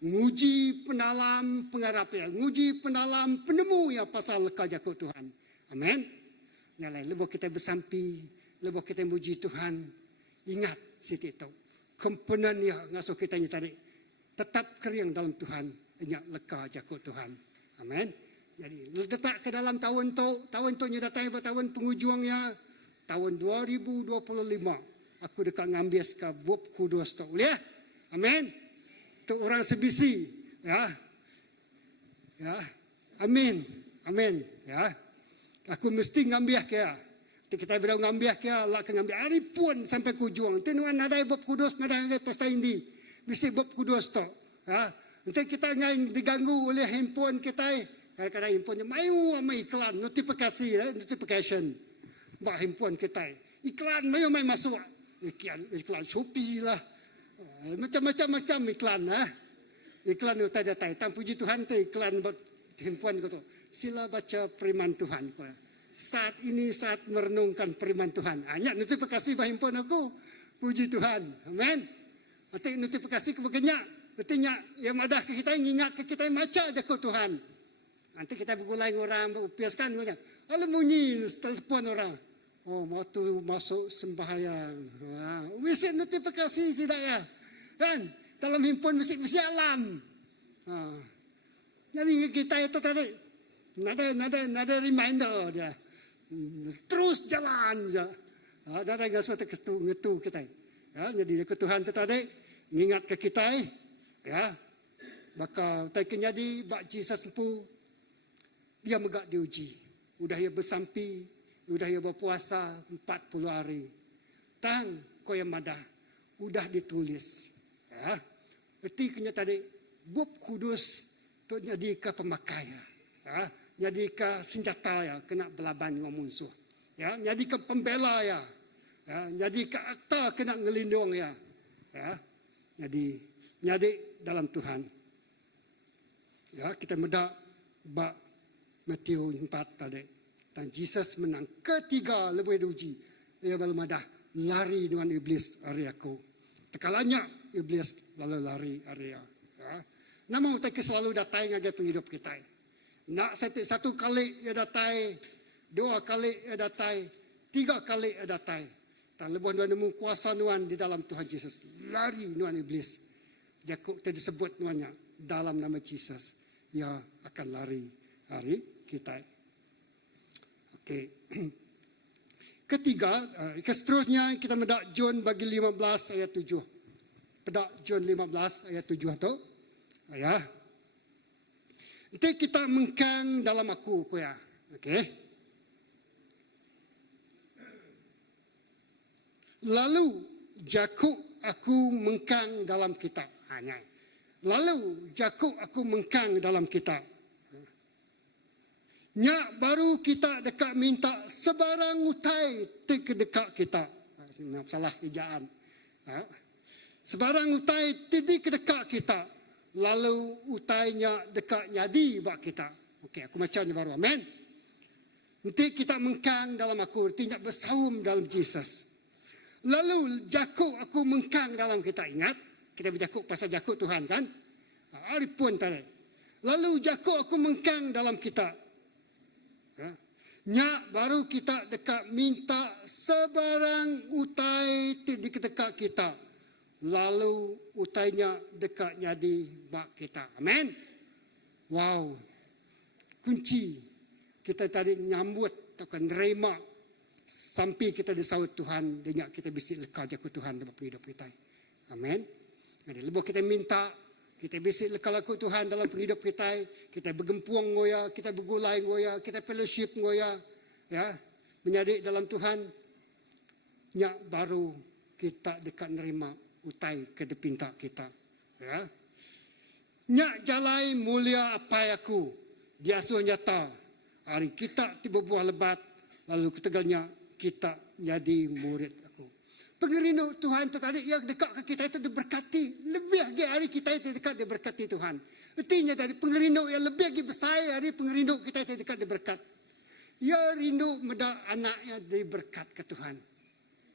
Nguji penalam pengharap ya. Nguji penalam penemu ya pasal leka jakut Tuhan. Amin. Nyalai lebih kita bersampi. Lebih kita muji Tuhan. Ingat situ itu. Komponen ya ngasuh kita ni tadi. Tetap kering dalam Tuhan. Ingat leka jakut Tuhan. Amin. Jadi letak ke dalam tahun tu datang pada tahun pengujuangnya. Tahun 2025 aku dekat ngambil ke Bob Kudus tu. Boleh? Amin. Tu orang sebisi, ya. Ya. Amin. Amin, ya. Aku mesti ngambil ke. Kita berau ngambil ke, lah ke ngambil hari pun sampai kujuang. Tenuan ada Bob Kudus, ada pesta ini. Bisi Bob Kudus tu. Ya. Nanti kita diganggu oleh handphone kita. Kadang-kadang handphone mayu sama iklan, notification. Buat handphone kita. Iklan mayu main masuk. Iklan Shopee lah. Macam-macam iklan. Iklan itu tadi. Tan puji Tuhan tu iklan buat handphone tu. Sila baca firman Tuhan. Saat ini saat merenungkan firman Tuhan. Hanya notifikasi buat handphone aku. Puji Tuhan. Amin. Nanti notifikasi kebagiannya. Nantinya yang ada ke kita ingat ke kita baca jakut Tuhan. Nanti kita bergulai orang, berupiaskan. Kalau bunyi, telefon orang. Oh, mau tu masuk sembahyang. Mesti notifikasi tidak ya. Kan? Dalam handphone mesti alam. Jadi kita itu tadi. Nada reminder dia. Terus jalan saja. Ada sesuatu ngetu kita. Ya, jadi ke Tuhan itu tadi. Ingat ke kita. Ya. Maka tak jadi bak Jesus sempu. Dia megak diuji. Udah ia bersampi. Udah ia berpuasa 40 hari. Tang kau yang madah. Udah ditulis. Ya. Berarti kena tadi. Bob Kudus. Itu jadi ke pemakaian. Ya. Jadi ke senjata ya. Kena belaban dengan musuh. Ya. Jadi ke pembela ya. Ya. Jadi ke akta kena ngelindung ya. Ya. Jadi dalam Tuhan. Ya. Kita medak. Bak Matius 4 tadi. Dan Jesus menang. Ketiga lebih diuji. Ia belum ada lari dengan iblis area aku. Tekalanya iblis lalu lari area. Ya. Namun kita selalu datang aja penghidup kita. Nak satu kali ia datai, 2 kali ia datai, 3 kali ia datai. Tak lebuh nuan nemu kuasa nuan di dalam Tuhan Yesus. Lari nuan iblis. Jakub tadi sebut nuannya dalam nama Yesus. Ia akan lari hari kita. Okey. Ketiga, seterusnya kita mendak John bagi 15 ayat 7. Pedak John 15 ayat 7 tu. Ya. Itu kita mengkang dalam aku ya. Okey. Lalu Jakub aku mengkang dalam kita. Hanya. Lalu Jakub aku mengkang dalam kita. Nyak baru kita dekat minta sebarang utai ke dekat kita. Salah ejaan. Sebarang utai tidi ke dekat kita. Lalu utainya dekat nyadi bak kita. Okey, aku macamnya baru. Amen. Nanti kita mengkang dalam aku. Nanti nak bersaum dalam Yesus. Lalu Jakub aku mengkang dalam kita. Ingat? Kita berjakub pasal Jakub Tuhan kan? Hari pun tadi. Lalu Jakub aku mengkang dalam kita. Nyak baru kita dekat minta sebarang utai di dekat kita. Lalu utainya dekat nyadi bak kita. Amen. Wow. Kunci kita tadi nyambut atau nerima sampai kita disahut Tuhan, dia kita bisik lekal jaku Tuhan dalam hidup kita. Amen. Jadi lebih kita minta, kita bisik lekal aku Tuhan dalam hidup kita, kita bergempuang ngoya, kita bergulai ngoya, kita fellowship ngoya, ya, menjadi dalam Tuhan. Nyak baru kita dekat nerima utai ke depinta kita. Ya. Nyak jalai mulia apa aku. Dia suh nyata. Hari kita tiba buah lebat. Lalu ketegalnya kita jadi murid aku. Pengerinu Tuhan itu tadi yang dekat ke kita itu diberkati. Lebih lagi hari kita itu dekat diberkati Tuhan. Artinya tadi pengerinu yang lebih lagi besar hari pengerinu kita itu dekat diberkat. Ya rindu meda anaknya diberkat ke Tuhan.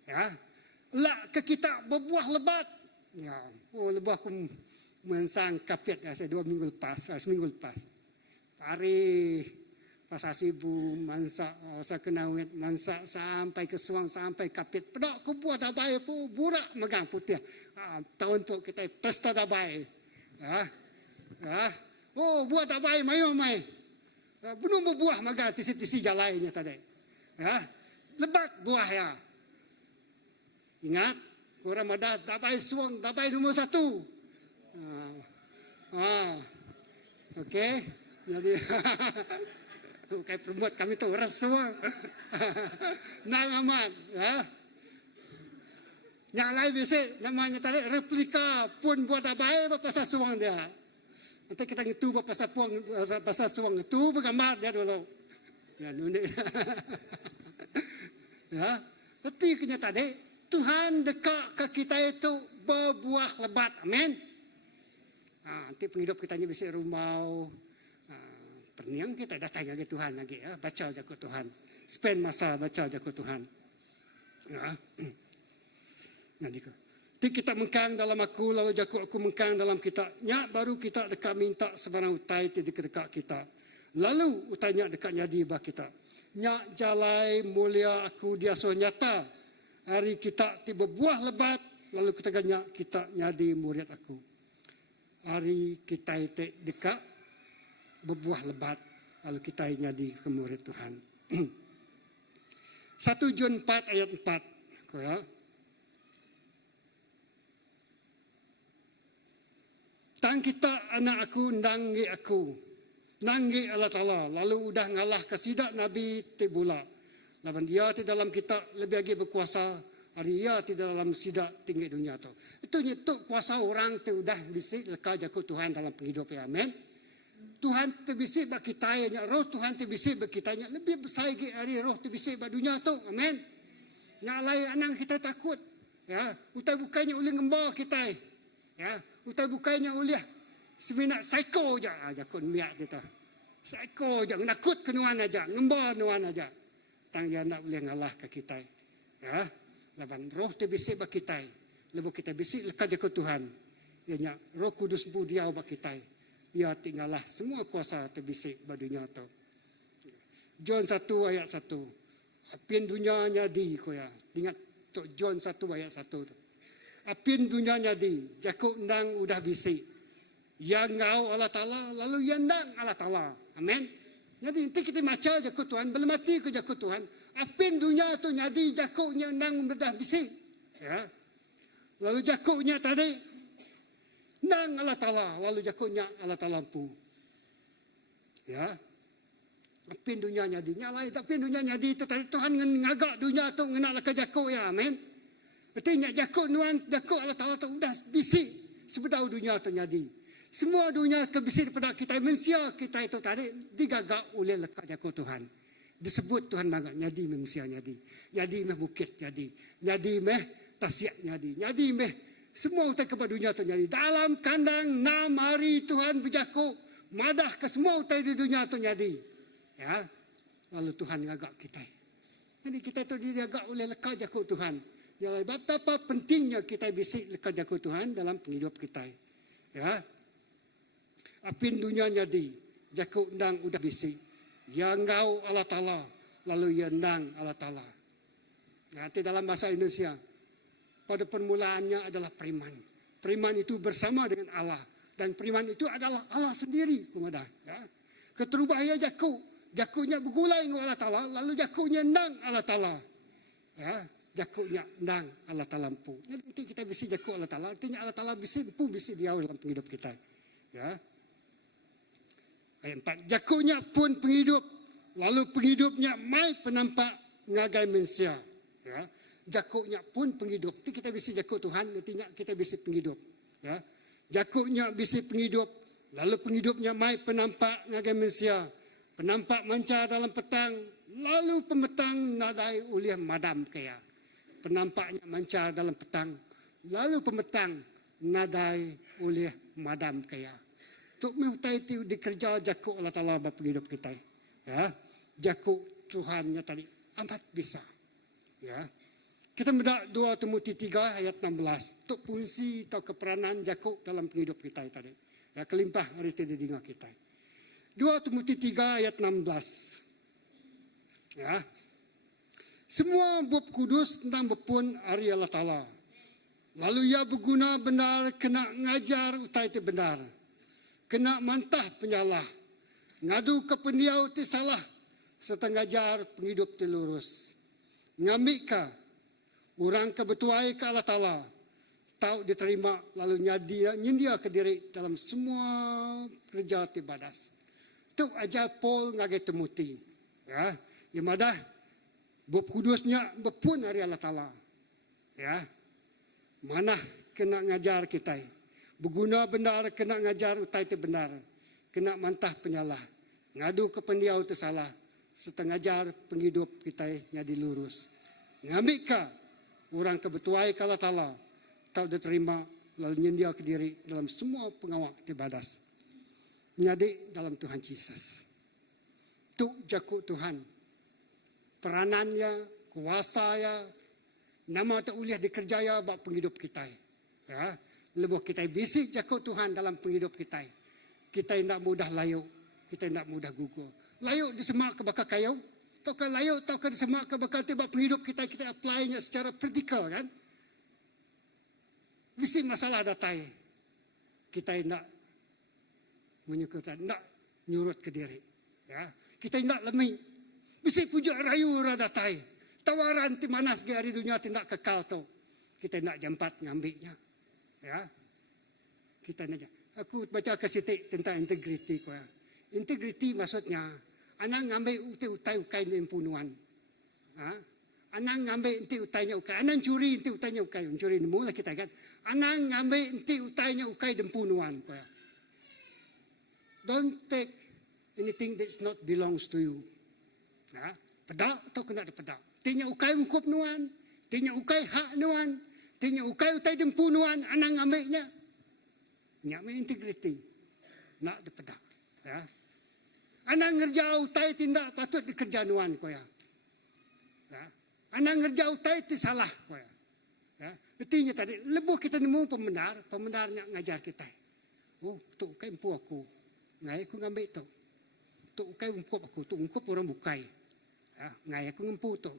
Ya. Lak ke kita berbuah lebat. Ya, lebah aku mensang kapit ya, 2 minggu lepas, seminggu lepas. Hari pasal sibu mansak, saya kena wet mansak sampai ke suang sampai kapit. Pedak aku buat dabai pun burak megang putih. Tahun tu kita pesta dabai. Ya. Ya. Oh, buat dabai mayo mai. Bunuh buah megang tisi-tisi jalainya tadi. Ya. Lebat buah ya. Ingat, orang madah dapai suang, dapai nombor 1. Okey. Jadi, kayak perbuat kami tu orang suang. Nang amat. Ya. Yang lain biasa namanya tadi replika pun buat dapai pasal suang dia. Nanti kita ngetu pasal puang, pasal suang itu bergambar dia dulu. Ya, nunik. Ya, berarti kenyataan tadi. Tuhan dekat ke kita itu berbuah lebat. Amin. Nanti penghidup kita ni bisa rumau. Perniang kita datang lagi Tuhan lagi. Ya. Baca jago Tuhan. Spend masa baca jago Tuhan. Ya. Nanti kita mengkang dalam aku. Lalu jago aku mengkang dalam kita. Nyak baru kita dekat minta sebarang utai di dekat kita. Lalu utainya dekat nyadi bah kita. Nyak jalai mulia aku dia so nyata. Hari kita tiba buah lebat, lalu ketegannya kita nyadi murid aku. Hari kita itu dekat berbuah lebat, lalu kita nyadi ke murid Tuhan. 1 John 4 ayat 4. Ya. Tang kita anak aku, nanggi aku. Nanggi Allah Ta'ala. Lalu udah ngalah kesidak Nabi Tibula. Lawan dia di dalam kita lebih lagi berkuasa. Hari dia di dalam sidak tinggi dunia tu. Itu nyetuk kuasa orang tu udah bisik lekal jago Tuhan dalam penghidupan. Amin. Tuhan tu bisik bagi kita. Roh Tuhan tu bisik bagi kita. Lebih besar lagi hari roh tu bisik bagi dunia tu. Amin. Yang lain anak kita takut. Ya. Utai bukannya oleh ngembah kita. Ya. Utai bukannya oleh seminat psycho je. Jago miak kita. Psycho je. Nakut ke nuan aja. Ngembah nuan aja. Tang dia nak boleh ngalah ke kita. Ya. Laban roh tu bisik bagi kita. Lepas kita bisik lekal jago Tuhan. Ianya roh kudus bu dia bagi kita. ia tinggallah semua kuasa terbisik pada dunia tu. John 1 ayat 1. Apin dunia nyadi ko ya. Ingat Tok John 1 ayat 1 tu. Apin dunia nyadi, jakuk nang udah bisik. Yang ngau Allah Ta'ala, lalu yang nang Allah Ta'ala. Amin. Jadi nanti kita baca jakuk Tuhan, belum mati ke jakuk Tuhan. Apin dunia tu nyadi, jakuknya nang udah bisik. Ya. Lalu jakuknya tadi, nang Allah Ta'ala, lalu jakuknya Allah Ta'ala lampu. Ya. Apin dunia nyadi, nyalai tapi dunia nyadi itu tadi Tuhan ngagak dunia tu ngenak laka jakuk ya, amin. Berarti nyak jakuk nuan, jakuk Allah Ta'ala tu udah bisik sebedau dunia tu nyadi. Semua dunia kebisik daripada kita, manusia kita itu tadi digagak oleh laka jakuk Tuhan. Disebut Tuhan banget, nyadi manusia nyadi. Nyadi meh bukit nyadi. Nyadi meh tasiak nyadi. Nyadi meh semua utai kepada dunia tu nyadi. Dalam kandang 6 hari Tuhan berjakuk. Madah ke semua utai di dunia tu nyadi. Ya, lalu Tuhan ngagak kita. Jadi kita itu digagak oleh leka jakuk Tuhan. Jadi betapa pentingnya kita bisik leka jakuk Tuhan dalam penghidup kita. Ya, apin dunia nyadi, jakuk ndang udah bisik. Ya ngau Allah Ta'ala, lalu ya ndang Allah Ta'ala. Nanti dalam bahasa Indonesia, pada permulaannya adalah periman. Periman itu bersama dengan Allah. Dan periman itu adalah Allah sendiri. Ya. Keterubahaya jakuk. Jakuknya bergulai dengan Allah Ta'ala, lalu jakuknya nang Allah Ta'ala. Ya, jakuknya nang Allah Ta'ala empu. Jadi nanti kita bisi jakuk Allah Ta'ala, artinya Allah Ta'ala bisi empu bisi dia dalam penghidup kita. Ya. Ayat 4, jakuknya pun penghidup, lalu penghidupnya mai penampak ngagai manusia. Ya. Jakuknya pun penghidup. Nanti kita bisi jakuk Tuhan, nantinya kita bisi penghidup. Ya. Jakuknya bisi penghidup, lalu penghidupnya mai penampak ngagai manusia. Penampak mancar dalam petang, lalu pemetang nadai oleh madam kaya. Penampaknya mancar dalam petang, lalu pemetang nadai oleh madam kaya. Untuk mengetahui itu dikerja jakuk Allah Ta'ala bapa hidup kita. Ya, jakuk Tuhannya tadi amat bisa. Ya, kita mendak 2 Timotius 3 ayat 16. Untuk fungsi atau keperanan jakuk dalam hidup kita tadi. Ya, kelimpah hari ini dengar kita. 2 Timotius 3 ayat 16. Ya. Semua bab kudus tentang bepun hari Allah Ta'ala. Lalu ia berguna benar, kena ngajar utai itu benar. Kena mantah penyalah. Ngadu ke pendiau itu salah. Serta ngajar penghidup itu lurus. Ngamika orang kebetuai ke Allah Ta'ala. Tahu diterima lalu nyendia ke diri dalam semua kerja ibadah. Itu ajar Paul ngagai Timotius. Ya, yang madah bab kudusnya bepun hari Allah Ta'ala. Ya, mana kena ngajar kita. Berguna benar kena ngajar utai itu benar. Kena mantah penyalah. Ngadu ke pendiau itu salah. Serta ngajar penghidup kita jadi lurus. Ngamika orang kebetuai ke Allah Ta'ala. Tahu diterima lalu nyendia ke diri dalam semua pengawal ibadah. Menjadi dalam Tuhan Yesus. Itu jakuk Tuhan. Peranannya, kuasanya, nama tak boleh dikerjaya buat penghidup kita. Ya, lebih kita bisik jakuk Tuhan dalam penghidup kita. Kita tidak mudah layuk, kita tidak mudah gugur. Layuk disemak ke bakal kayu, ataukah layuk ataukah disemak ke bakal tiba penghidup kita apply-nya secara praktikal kan. Bisik masalah datai. Kita tidak menyukurkan, nak nyurut ke diri. Ya, kita tidak lemih. Bisa pujuk rayu radatai. Tawaran ti manas ke hari dunia tidak kekal tu. Kita tidak jampat ngambilnya. Ya, kita nak. Aku baca kesitik tentang integriti ko. Ya. Integriti maksudnya, anak ngambil utai ukai ni pembunuhan. Ha? Anak ngambil inti utainya ukai. Anak curi inti utainya ukai. Curi ni mula kita kan. Anak ngambil inti utainya ukai dan pembunuhan ko. Ya. Don't take anything that not belongs to you. Ha? Pedak atau kena ada pedak. Tinya ukai ungkup nuan. Tinya ukai hak nuan. Tinya ukai utai dempu nuan. Anang ambilnya. Nyak may integrity. Nak ada pedak. Ya? Anang ngerja utai tindak patut dikerja nuan ko ya. Ya? Anang ngerja utai ti salah ko ya. Ya? Artinya tadi, lebuh kita nemu pembenar. Pembenarnya ngajar kita. Oh, tu ukai empu aku. ngai aku ngambil tu. Tu ukai ungkup aku, tu ungkup orang bukai. Ya, ngai aku ngempu tu.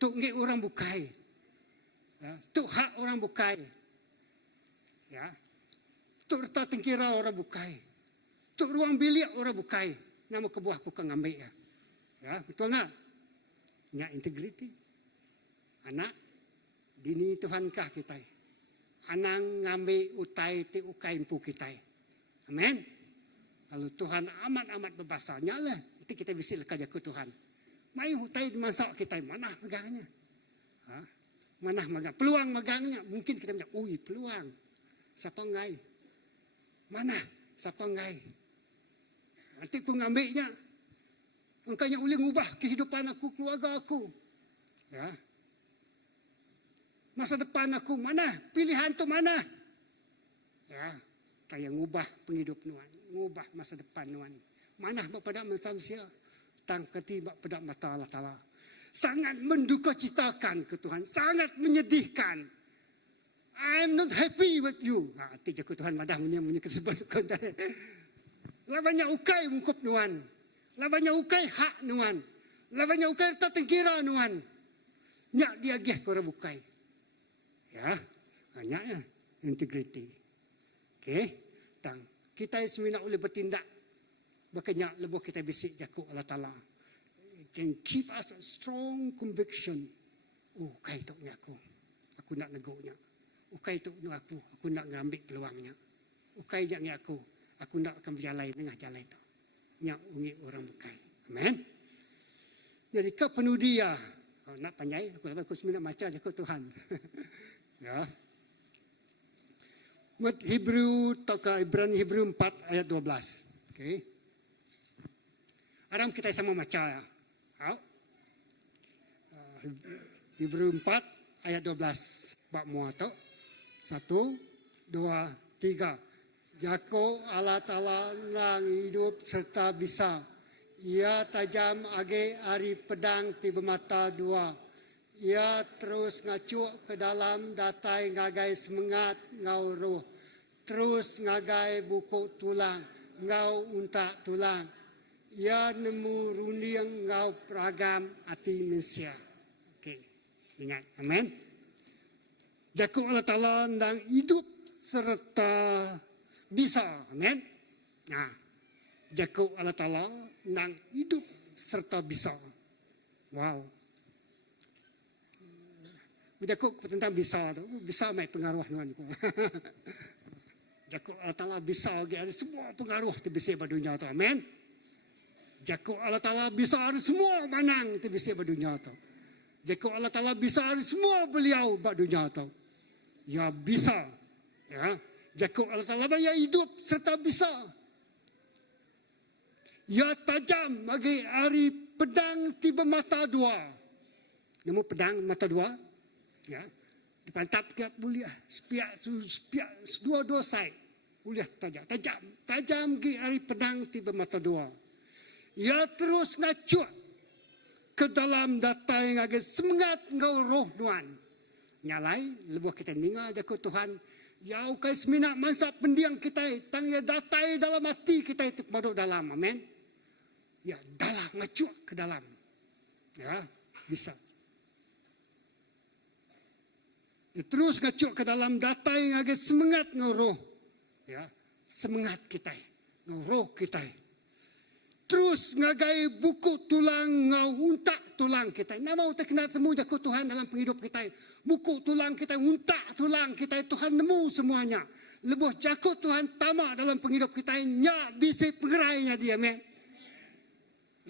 Tu ngai orang bukai. Ya, tu hak orang bukai. Ya. Tu reta tengkira orang bukai. Tu ruang bilik orang bukai. Nama kebuah aku kan ngambil ya. Ya, betul tak? Nya integriti. Anak dini Tuhankah kita. Anang ngambil utai ti ukai empu kita. Amin. Kalau Tuhan amat-amat berbasanya lah. Itu kita bisa lekaj ke Tuhan. Mai utai masak kita. Mana megangnya? Ha? Mana megang? Peluang megangnya. Mungkin kita bilang, ui peluang. Siapa ngai? Mana? Siapa ngai? Nanti aku ngambilnya. Makanya boleh ngubah kehidupan aku, keluarga aku. Ya. Masa depan aku mana? Pilihan tu mana? Ya. Kaya ngubah penghidup nuan. Ngubah masa depan nuan. Mana pada manusia? Tang keti pada mata Allah Ta'ala. Sangat menduka citakan ke Tuhan. Sangat menyedihkan. I'm not happy with you. Ha, tiga ke Tuhan madah punya kesebut. Labanya ukai ungkup nuan. Labanya ukai hak nuan. Labanya ukai tak tengkira nuan. Nyak dia gih korang bukai. Ya. Hanya integrity. Okay. Tang. Kita semua boleh bertindak. Makanya lebuh kita bisik jakuk Allah Ta'ala. Can keep us a strong conviction. Oh, kai tu aku. Aku nak negoknya. Ukai tu aku. Aku nak ngambil peluangnya. Ukai jaknya aku. Aku nak akan berjalan tengah jalan itu. Nyak ungi orang bukai. Amen. Jadi ke penuh dia. Oh, nak panjai. Aku sebenarnya macam je ke Tuhan. Ya. Ibrani Hebrew 4 ayat 12. Okay. Aram kita sama macam ya. Hebrew 4 ayat 12. Bak muat tu. 1, 2, 3. Jako Allah Ta'ala nang hidup serta bisa. Ia tajam age ari pedang tiba mata dua. Ia terus ngacuk ke dalam datai ngagai semangat ngau roh. Terus ngagai buku tulang. Ngau untak tulang. Ia nemu runing ngau peragam hati manusia. Okey. Ingat. Amin. Jako Allah Ta'ala nang hidup serta bisa, amin. Nah, jago Allah Ta'ala nang hidup serta bisa. Wow. Jago tentang bisa tu, bisa mai pengaruh nuan ku. Jago Allah Ta'ala bisa, ada semua pengaruh tu bisa pada dunia tu, amin. Jago Allah Ta'ala bisa ada semua manang tu bisa pada dunia tu. Jago Allah Ta'ala bisa ada semua beliau pada dunia tu. Ya bisa, ya. Jago Allah Ta'ala yang hidup serta bisa. Ya tajam bagi hari pedang tiba mata dua. Nemu pedang mata dua. Ya. Dipantap ke boleh. Spiak dua side. Boleh tajam. Tajam bagi hari pedang tiba mata dua. Ya terus ngacuk ke dalam data yang agak semangat ngau roh nuan. Nyalai lebuh kita ninga jago Tuhan. Ya ukai semina mansa pendiang kita. Tang ya datai dalam hati kita itu masuk dalam. Amin. Ya dalam ngacuk ke dalam. Ya bisa. Ya, terus ngacuk ke dalam datai yang agak semangat ngoroh. Ya semangat kita. Ngoroh kita. Terus ngagai buku tulang ngau untak tulang kita. Nama kita kena temu jago Tuhan dalam penghidup kita. Buku tulang kita, untak tulang kita, Tuhan nemu semuanya. Lebuh jago Tuhan tamak dalam penghidup kita. Nyak bisa pengerainya dia, amin.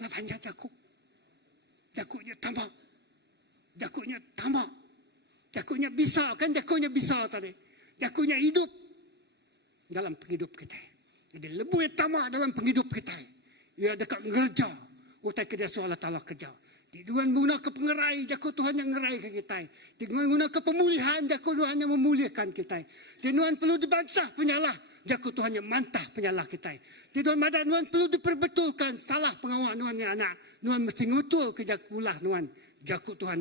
Lapanya jago. Jagonya tamak. Jagonya tamak. Jagonya bisa, kan jagonya bisa tadi. Jagonya hidup dalam penghidup kita. Jadi lebuh tamak dalam penghidup kita. Ia dekat ngerja. Utai ke dia Allah Ta'ala kerja. Dengan guna ke pengerai, jago Tuhan yang ngerai ke kita. Dengan guna ke pemulihan, jago Tuhan yang memulihkan kita. Dengan perlu dibantah penyalah, jago Tuhan yang mantah penyalah kita. Dengan madan Tuhan perlu diperbetulkan salah pengawal Tuhan yang anak. Tuhan mesti ngutul ke jago ulah Tuhan. Jago Tuhan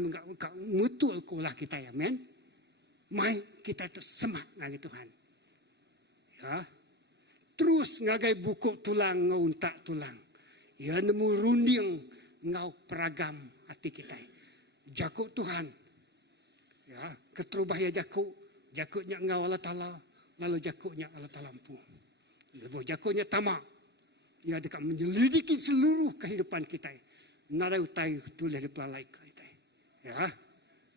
ngutul ke ulah kita. Amin. Mai kita itu semak dengan Tuhan. Ya. terus ngagai buku tulang ngauntak tulang. Ya nemu runding ngau peragam hati kita. Jakuk Tuhan. Ya, keterubah ya jakuknya ngau Allah Ta'ala, lalu jakuknya Allah Ta'ala lampu. Lalu jakuknya tamak. Ya dekat menyelidiki seluruh kehidupan kita. Nara utai tulis di pelalai kita. Ya,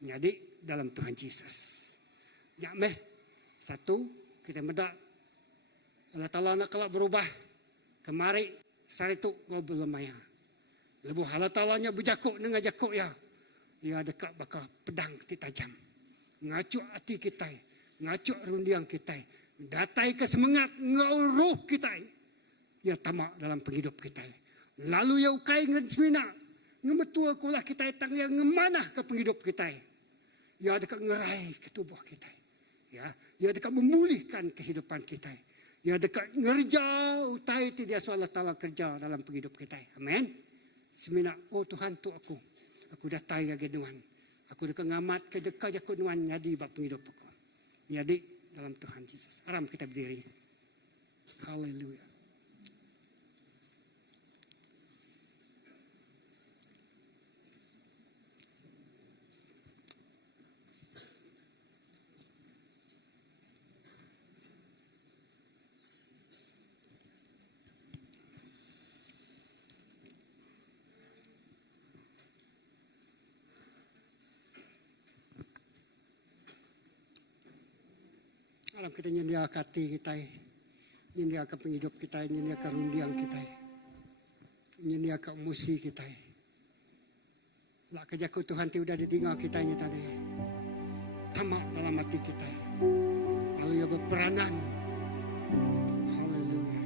jadi dalam Tuhan Yesus. Ya meh, satu kita medak Allah Ta'ala nak kelak berubah. Kemari sari tu ngobrol maya. Lebu Allah Ta'ala-nya berjakuk dengan jakuk ya. Ya dekat bakal pedang ti tajam. Ngacuk hati kita. Ngacuk rundiang kita. Datai ke semangat ngauruh kita. Ya tamak dalam penghidup kita. Lalu ya ukai ngesmina. Ngemetua kulah kita tang yang ngemanah ke penghidup kita. Ya dekat ngerai ke tubuh kita. Ya dekat memulihkan kehidupan kita. Ya dekat ngerja utai tidak Allah Ta'ala kerja dalam penghidup kita. Amin. Semina, oh Tuhan tu aku. Aku datai ya genuan. Aku dekat ngamat ke dekat aku nuan jadi bab penghidup aku. Jadi dalam Tuhan Yesus. Aram kita berdiri. Haleluya. Alam kita nyediakan hati kita, nyediakan penghidup kita, nyediakan rundiang kita, nyediakan emosi kita. Lah kejaku Tuhan ti udah didengar kita tadi. Tamak dalam hati kita. Lalu ya berperanan. Haleluya.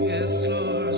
Yes, Lord,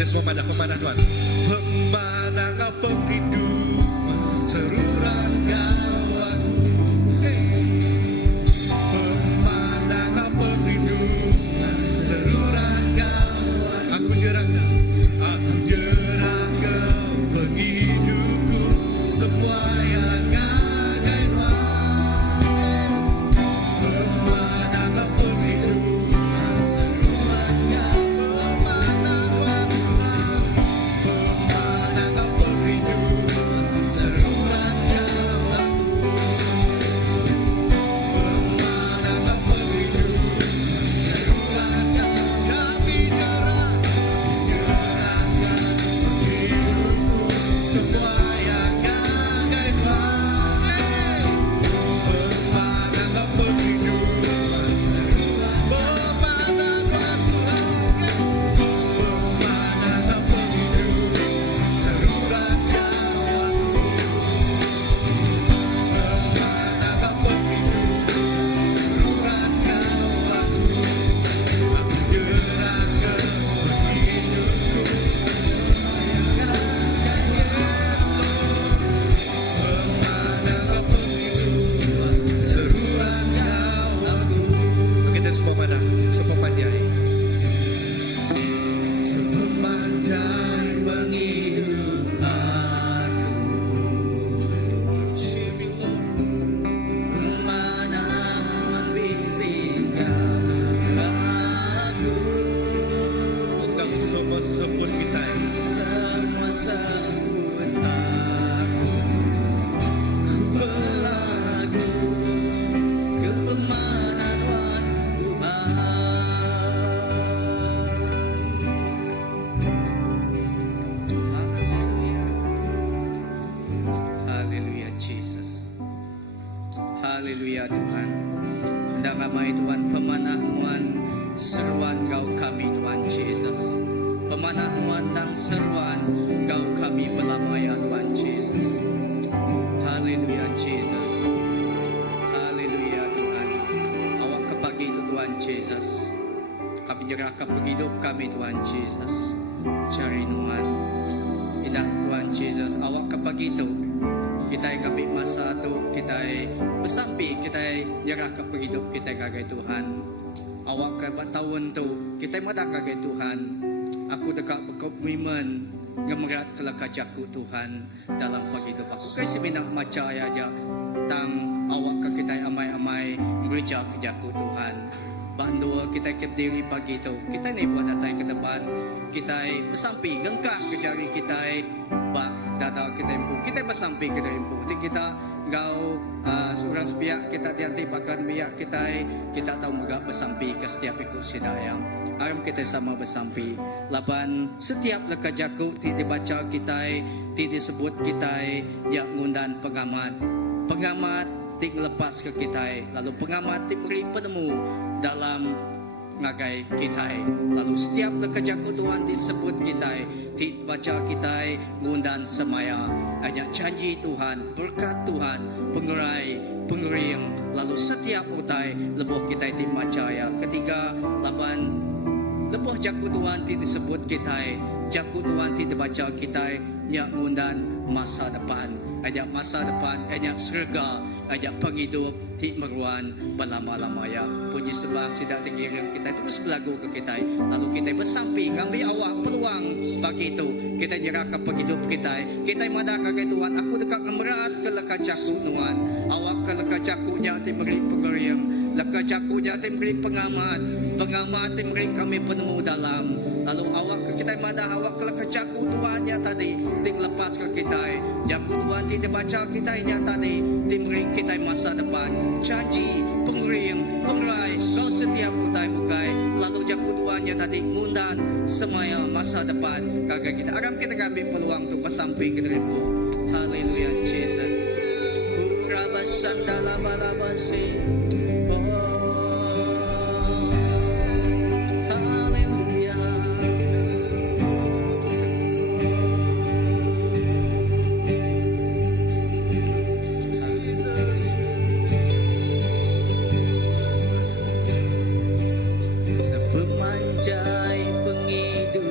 Kita semua pemanah Tuhan. Pemanah perindu seruran gawaku. Pemanah perindu seruran gawaku. Aku nyerahkan bagi hidupku semua yang agaiman. Pemanah perindu seruran gawaku. Pemanah perindu seruran gawaku. Pemanah perindu seruran gawaku. Kami nyerahkan hidupku semua yang agaiman. Pemanah perindu pemanah perindu seruran gawaku. Pemanah perindu seruran gawaku. Aku nyerahkan hidupku pemanah perindu seruran gawaku. Kita semua pada sepemanjai menghidup aku. Pemanah membisikkan aku. Untuk semua sebut kita, semua sebut aku. Ku berlagu ke pemanahan Tuhan. Haleluya Jesus. Haleluya Tuhan. Hendak ramai Tuhan pemanahan seruan kau kami Tuhan Yesus. Pemanahan dan seruan kau kami belamai Tuhan Yesus. Haleluya Jesus. Haleluya Tuhan. Awak kepagi itu Tuhan Yesus. Kami nyerahkan hidup kami Tuhan Yesus. Cari Tuhan. Indah Tuhan Yesus. Awak kepagi itu kita ambil masa tu, kita bersampi, kita nyerahkan hidup kita kagai Tuhan. Awak ke tahun tu, kita madah kagai Tuhan. Aku dekat berkomitmen ngemerat kelakajaku Tuhan dalam hidup aku. Kasi minang macam aja tang awak ke kita amai-amai gereja kerjaku Tuhan. Bandu kita kep diri pagi tu, kita ni buat datang ke depan, kita bersampi gengkak ke jari kita, bak data kita impu, kita bersampi kita impu, kita gau seorang sepiak kita tianti bahkan biak kita tahu megak bersampi ke setiap ikut sidayang. Aram kita sama bersampi. Lapan setiap lekajaku tidak dibaca kita, tidak disebut kita, jak ngundan pengamat tik lepas ke kita, lalu pengamat diberi penemu dalam ngagai kita. Lalu setiap lekerjaku Tuhan disebut kita, dibaca kita ngundan semaya. Hanya janji Tuhan, berkat Tuhan, pengering, lalu setiap utai lebuh kita dimacaya. Ketiga, lapan lebuh jaku Tuhan disebut kita, jaku Tuhan dibaca kita, nyak ngundan masa depan. Ajak masa depan, ajak surga, ajak penghidup, ti meruan berlama-lamanya. Puji sembah sidak tinggi kita terus berlagu ke kita. Lalu kita bersampi, ngambil awak peluang bagi itu. Kita nyerahkan penghidup kita. Kita madah kagai Tuhan, aku dekat memerat ke lekajaku Tuhan. Awak ke lekajakunya ti beri pengering. Lekajakunya ti beri pengamat ti beri kami penemu dalam. Lalu awak ke kita madah, awak ke lekajaku Tuhan ya tadi, ting lepas ke kita. Jaku Tuhan tidak baca kita ini tadi, tim kita masa depan, janji, pengering, pengerai, kau setiap utai bukai, lalu jaku Tuhan yang tadi ngundan semaya masa depan, kagak kita akan kita ambil peluang untuk bersampai ke dirimu. Haleluya Jesus. Urabasanda lama-lamasi. Pemanjai penghidup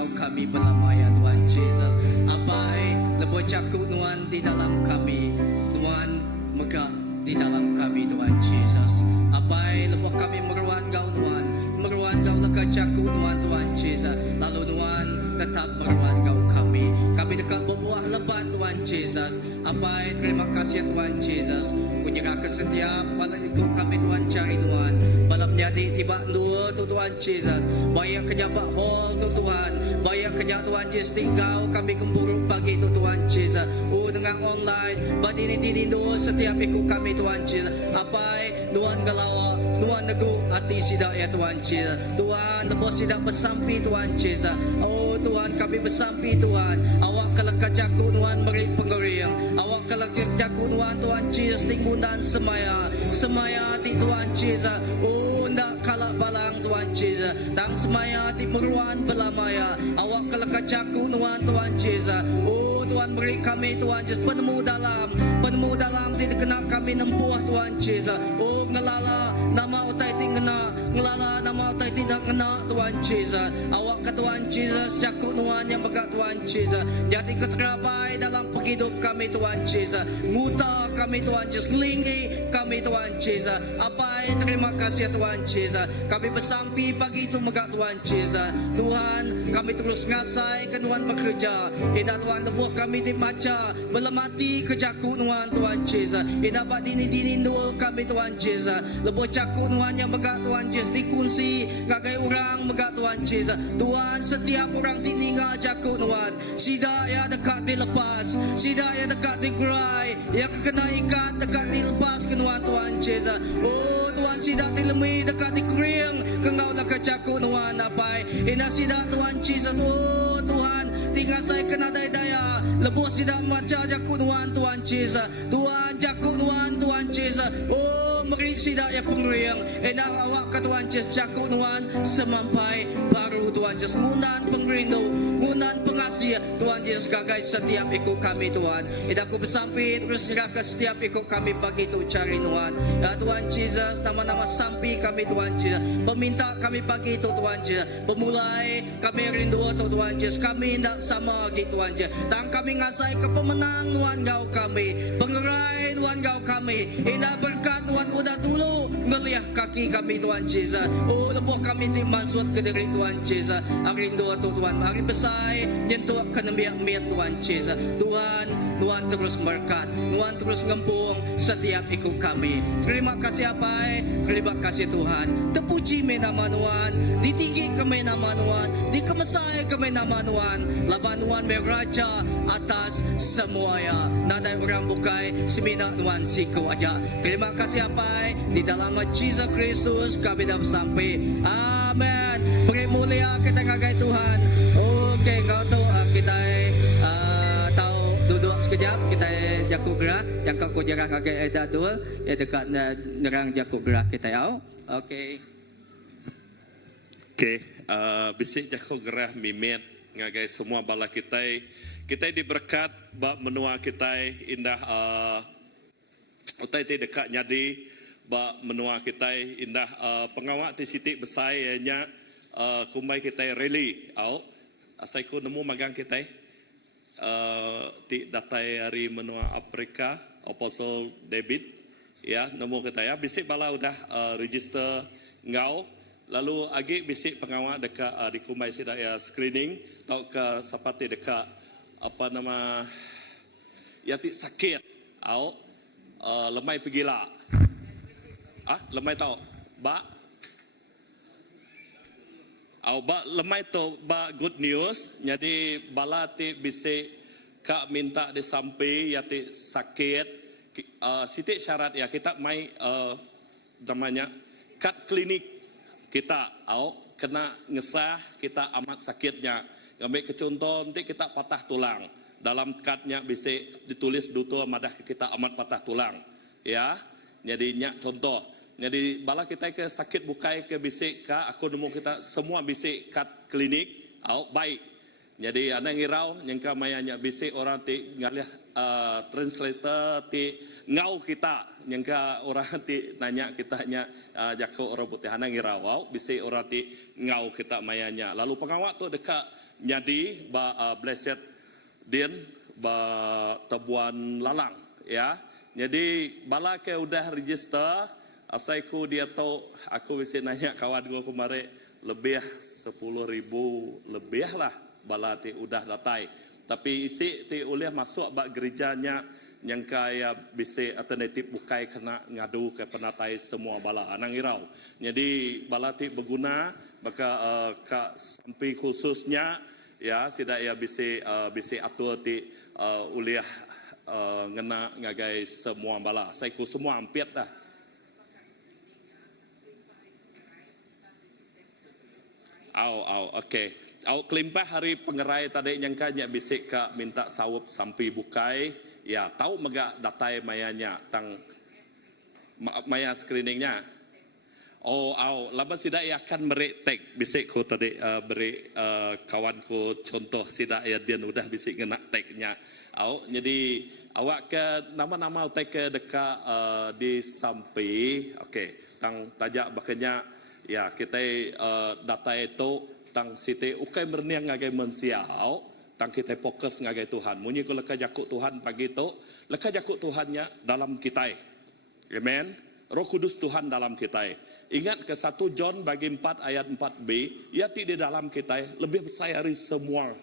Engkau kami belamai ya Tuhan Yesus. Apai lebih cakap Tuhan di dalam kami, Tuhan megah di dalam kami Tuhan Yesus. Apai lebih kami meruan Kau Tuhan, meruan Kau lekat cakap Tuhan Yesus. Lalu Tuhan tetap meruan Kau kami dekat berbuah lebat Tuhan Yesus. Apai terima kasih Tuhan Yesus. Kunyerahkan setiap bala ikut kami Tuhan cari Tuhan. Bala menjadi tiba dua tu Tuhan Yesus. Bayar kenyabak hall tu Tuhan. Bayar kenyak Tuhan Yesus tinggal kami kempuruk pagi tu Tuhan Yesus. Dengan online badini dua setiap ikut kami Tuhan Yesus. Apai Tuhan galawak, Tuhan neguh hati sidak ya Tuhan Yesus. Tuhan lebih sidak bersampi Tuhan Yesus. Oh Tuhan kami bersampi Tuhan. Awak kalau kajaku Tuhan beri pengeriang. Awak kalau kajaku Tuhan Yesus tinggundan semaya di Tuhan Yesus. Oh ndak kalak balang Tuhan Yesus. Tang semaya di meruan belamaya. Awak kalau kajaku Tuhan Yesus. Oh Tuhan beri kami Tuhan Yesus penemu dalam tidak kena kami nempuh Tuhan Yesus. Oh ngelala nama utai tingena, ngelala nama utai tidak kena Tuhan Yesus. Awak ke Tuhan Yesus jaku Tuhan yang berkat Tuhan Yesus. Jadi keterabai dalam hidup kami Tuhan Yesus. Muta kami Tuhan Yesus, linggi kami Tuhan Yesus. Apai terima kasih Tuhan Yesus. Kami bersampi pagi itu berkat Tuhan Yesus. Tuhan kami terus ngasai ke Tuhan bekerja. Indah Tuhan lebuh kami dibaca melemati kejaku Tuhan Yesus. Indah bak dini dua kami Tuhan Yesus. Lebuh caku Tuhan yang berkat Tuhan Yesus dikunci ngagai orang berkat Tuhan Yesus. Tuhan setiap orang tinggal jaku Tuhan. Sida ya dekat dilepas, sida ya dekat digerai, ya kena ikat dekat dilepas ke Tuhan Yesus. Oh Tuhan sida dilemi dekat dikering, kengau lah kejaku Tuhan apai. Indah sida Tuhan Yesus. Oh Tuhan tinggal saya kena daya lebuh sida maca jaku Tuhan Yesus. Tuhan jaku Tuhan Yesus. Oh meri sida ya pengeriang. Indah awak ke Tuhan Yesus jaku Tuhan semampai baru Tuhan Yesus ngundan pengerindu, ngundan pengasih Tuhan Yesus gagai setiap ikut kami Tuhan. Indah aku bersampi terus nyerahkan setiap ikut kami pagi itu cari Tuhan. Ya Tuhan Yesus nama-nama sampi kami Tuhan Yesus. Peminta kami pagi itu Tuhan Yesus. Pemulai kami rindu Tuhan Yesus. Kami tidak sama lagi Tuhan Yesus. Tang kami ngasai ke pemenang Tuhan Kau kami. Pengerai Tuhan Kau kami. Indah berkat Tuhan udah dulu ngeliah kaki kami Tuhan Yesus. Oh lebuh kami dimaksud ke diri Tuhan Yesus. Hari rindu Tuhan. Hari besar nyentuh ke nemiak Tuhan Yesus. Tuhan terus berkat. Tuhan terus ngempung setiap ikut kami. Terima kasih apai. Terima kasih Tuhan. Terpuji nama Tuhan. Ditinggi kami nama Tuhan. Dikemesai kami nama Tuhan. Laban Tuhan beraja atas semuanya. Nadai orang bukai semina Tuhan siku aja. Terima kasih apai. Di dalam Jesus Kristus kami dah sampai. Amin. Beri mulia kita ngagai Tuhan. Okey, kau tahu kita tahu duduk sekejap kita jaku gerak yang kau jarah kagai dadul ya dekat nerang jaku gerak kita tahu. Okey. Okey, bisik jaku gerah mimet ngagai semua bala kita diberkat bak menua kita indah utai ti dekat nyadi bak menua kita indah pengawak ti sitik besar nya kumbai kita rally au asai ku nemu magang kita ti datai hari menua Afrika Apostle David ya nemu kita ya bisik bala udah register ngau lalu agi bisik pengawak dekat di kumbai sida ya screening tau ke sapati dekat apa nama ya ti sakit au lemai pergilah lemai tau ba ba lemai tu ba good news jadi bala ti bisi kak minta disampai ya ti sakit sitik syarat ya kita mai namanya kat klinik kita kena ngesah kita amat sakitnya ambil ke contoh nanti kita patah tulang dalam kadnya bisi ditulis duto madah kita amat patah tulang ya jadi nyak contoh. Jadi bala kita ke sakit bukai ke bisik ka aku nemu kita semua bisik kat klinik baik. Jadi anak ngirau yang mayanya bisik orang ti ngalih translator ti ngau kita yang orang ti nanya kita nya jako orang putih anak ngirau bisik orang ti ngau kita mayanya. Lalu pengawak tu dekat nyadi blessed din ba Tebuan Lalang ya. Jadi bala ke udah register asaiku dia tahu aku bisik nanya kawan gua kemarin lebih 10,000 lebih lah bala ti udah datai. Tapi isi ti oleh masuk bak gerejanya yang kaya bisi alternatif bukai kena ngadu ke penatai semua bala anang irau. Jadi bala ti berguna maka ka sampai khususnya ya sidak ya bisi atur ti uliah ngena ngagai semua bala. Saya ku semua ampiat dah. Okey. Kelimpah hari pengerai tadi yang kanya bisik ka minta sawup sampai bukai. Ya, tahu megak datai mayanya tang maya screeningnya. Lama sidak ya akan merik tek bisik ku tadi beri kawanku contoh sidak ya dia udah bisik ngena teknya. Jadi awak ke nama-nama utai ke dekat di sampai. Okey, tang tajak bakanya ya kita data itu tang site ukai berniang ngagai mensiau tang kita fokus ngagai Tuhan. Munyi ko leka jakuk Tuhan pagi itu leka jakuk Tuhannya dalam kita. Amen. Roh Kudus Tuhan dalam kita. Ingat ke 1 John bagi 4 ayat 4b, ia di dalam kita lebih besar dari semua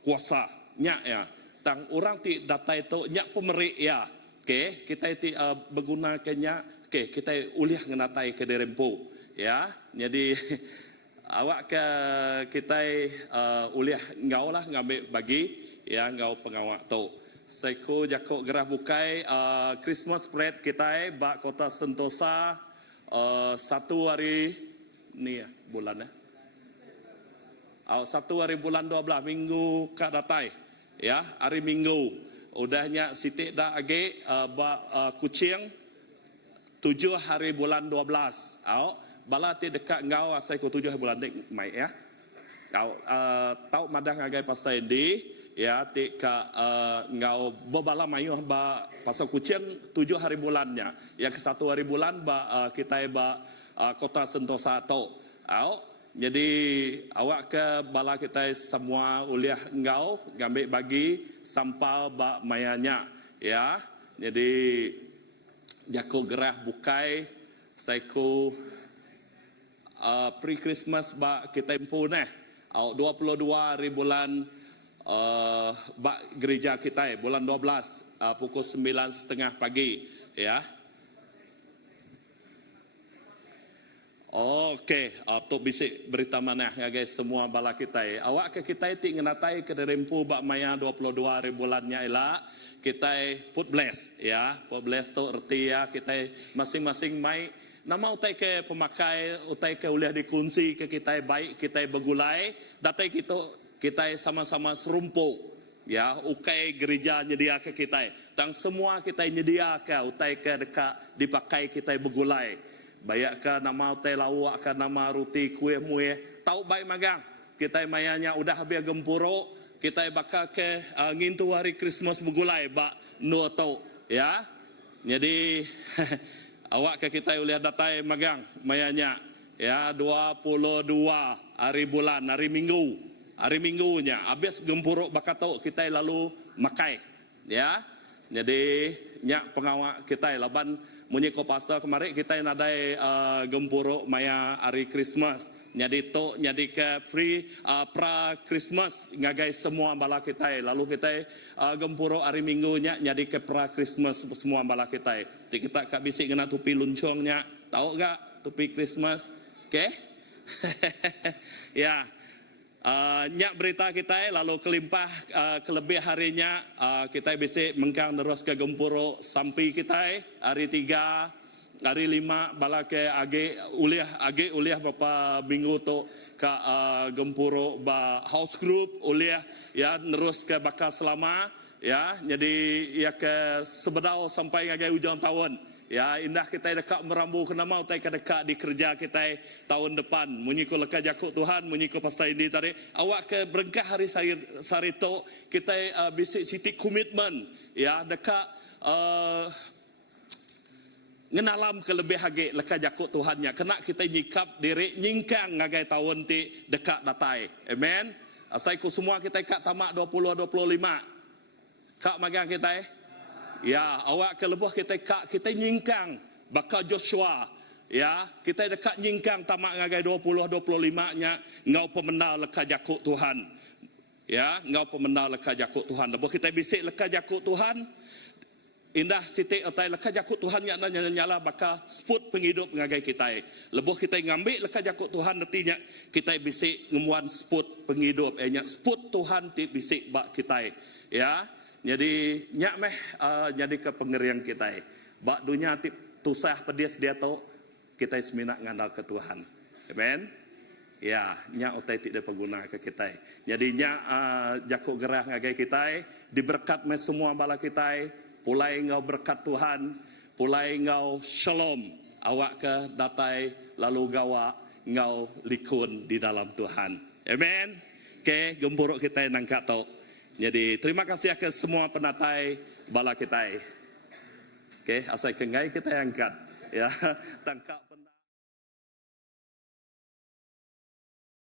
kuasa nya ya. Tang orang ti data itu nya pemerik ya. Okey, kita ti berguna kenya. Okey, kita uliah ngenatai ke derempu. Ya, jadi awak ke kita uliah ngau lah ngambil bagi ya ngau pengawak tu. Saiku jakok gerah bukai Christmas spread kita bak Kota Sentosa 1 hari ni ya bulan ya. 1 hari bulan 12 minggu ka datai ya hari minggu. Udahnya sitik dah age bak Kuching 7 hari bulan 12. Bala ti dekat ngau asai ku 7 bulan dek mai ya. Kau tahu madang agai pasal di ya ti ka ngau bobala mayu ba pasal Kuching 7 hari bulannya. Yang ke 1 hari bulan ba kita ba Kota Sentosa tu. Jadi awak ke bala kita semua uliah ngau ngambil bagi sampal ba mayanya ya. Jadi jaku gerah bukai saiku pre-Christmas ba kita impu neh 22 hari bulan ba gereja kita bulan 12 pukul 9:30 pagi ya. Okey, tu bisik berita mana ngagai semua bala kita. Awak ke kita ti ngenatai ke derempu ba maya 22 hari bulannya elak kita put bless ya. Put bless tu erti ya kita masing-masing mai nama utai ke pemakai, utai ke uliah dikunci ke kita baik, kita bergulai, datai kita sama-sama serumpu. Ya, ukai gereja nyedia ke kita. Tang semua kita nyedia ke utai ke dekat dipakai kita bergulai. Bayak ke nama utai lawak ke nama roti kue muih. Tahu baik magang. Kita mayanya udah habis gempuro, kita bakal ke ngintu hari Christmas bergulai bak no tau ya. Jadi awak ke kita uliah datai magang mayanya ya 22 hari bulan hari minggunya habis gempuruk bakatau kita lalu makai ya. Jadi nyak pengawak kita laban munyi ko pastor kemarin kita nadai gempuruk maya hari Christmas. Jadi tu jadi ke free pra Christmas ngagai semua bala kita. Lalu kita gempuruk hari minggunya jadi ke pra Christmas semua bala kita. Jadi kita kak bisik kena tupi luncongnya. Tahu gak tupi Christmas? Okey. Ya. Nyak berita kita lalu kelimpah kelebih harinya kita bisik mengkang terus ke gempuruk sampai kita hari 3 hari 5 bala ke age uliah beberapa minggu tu ke gempuruk ba house group uliah ya terus ke bakal selama ya. Jadi ya ke sebedau sampai ngagai hujung tahun Ya, indah kita dekat merambu kena mau tai dekat di kerja kita tahun depan. Munyi ko leka jakuk Tuhan, munyi ko pasal ini tadi. Awak ke berengkah hari sarito kita bisik siti komitmen ya dekat ngenalam kelebih hage leka jakuk Tuhannya. Kena kita nyikap diri nyingkang ngagai tahun ti dekat datai. Amen. Asai ku semua kita kat tamak 2025. Kak magang kita ya, awak ke lebuh kita kak kita nyingkang bakal Joshua. Ya, kita dekat nyingkang tamak ngagai 2025 nya ngau pemenal leka jakuk Tuhan. Ya, ngau pemenal leka jakuk Tuhan. Lebuh kita bisik leka jakuk Tuhan. Indah siti otai leka jakuk Tuhan nya nyala bakal sput penghidup ngagai kita. Lebuh kita ngambil leka jakuk Tuhan nantinya kita bisik ngemuan sput penghidup. Nya sput Tuhan ti bisik bak kita. Ya. Jadi nyak meh jadi ke pengerian kita. Bak dunia tip tusah pedis dia tu kita seminat ngandal ke Tuhan. Amen. Ya, nyak utai tidak pengguna ke kita. Jadi nyak jakuk gerah ngagai kita, diberkat meh semua bala kita, pulai ngau berkat Tuhan, pulai ngau shalom awak ke datai lalu gawa ngau likun di dalam Tuhan. Amen. Ke gempuruk kita nangkat tu. Jadi terima kasih ke semua penatai bala kita. Okey, asal kengai kita angkat ya tangkap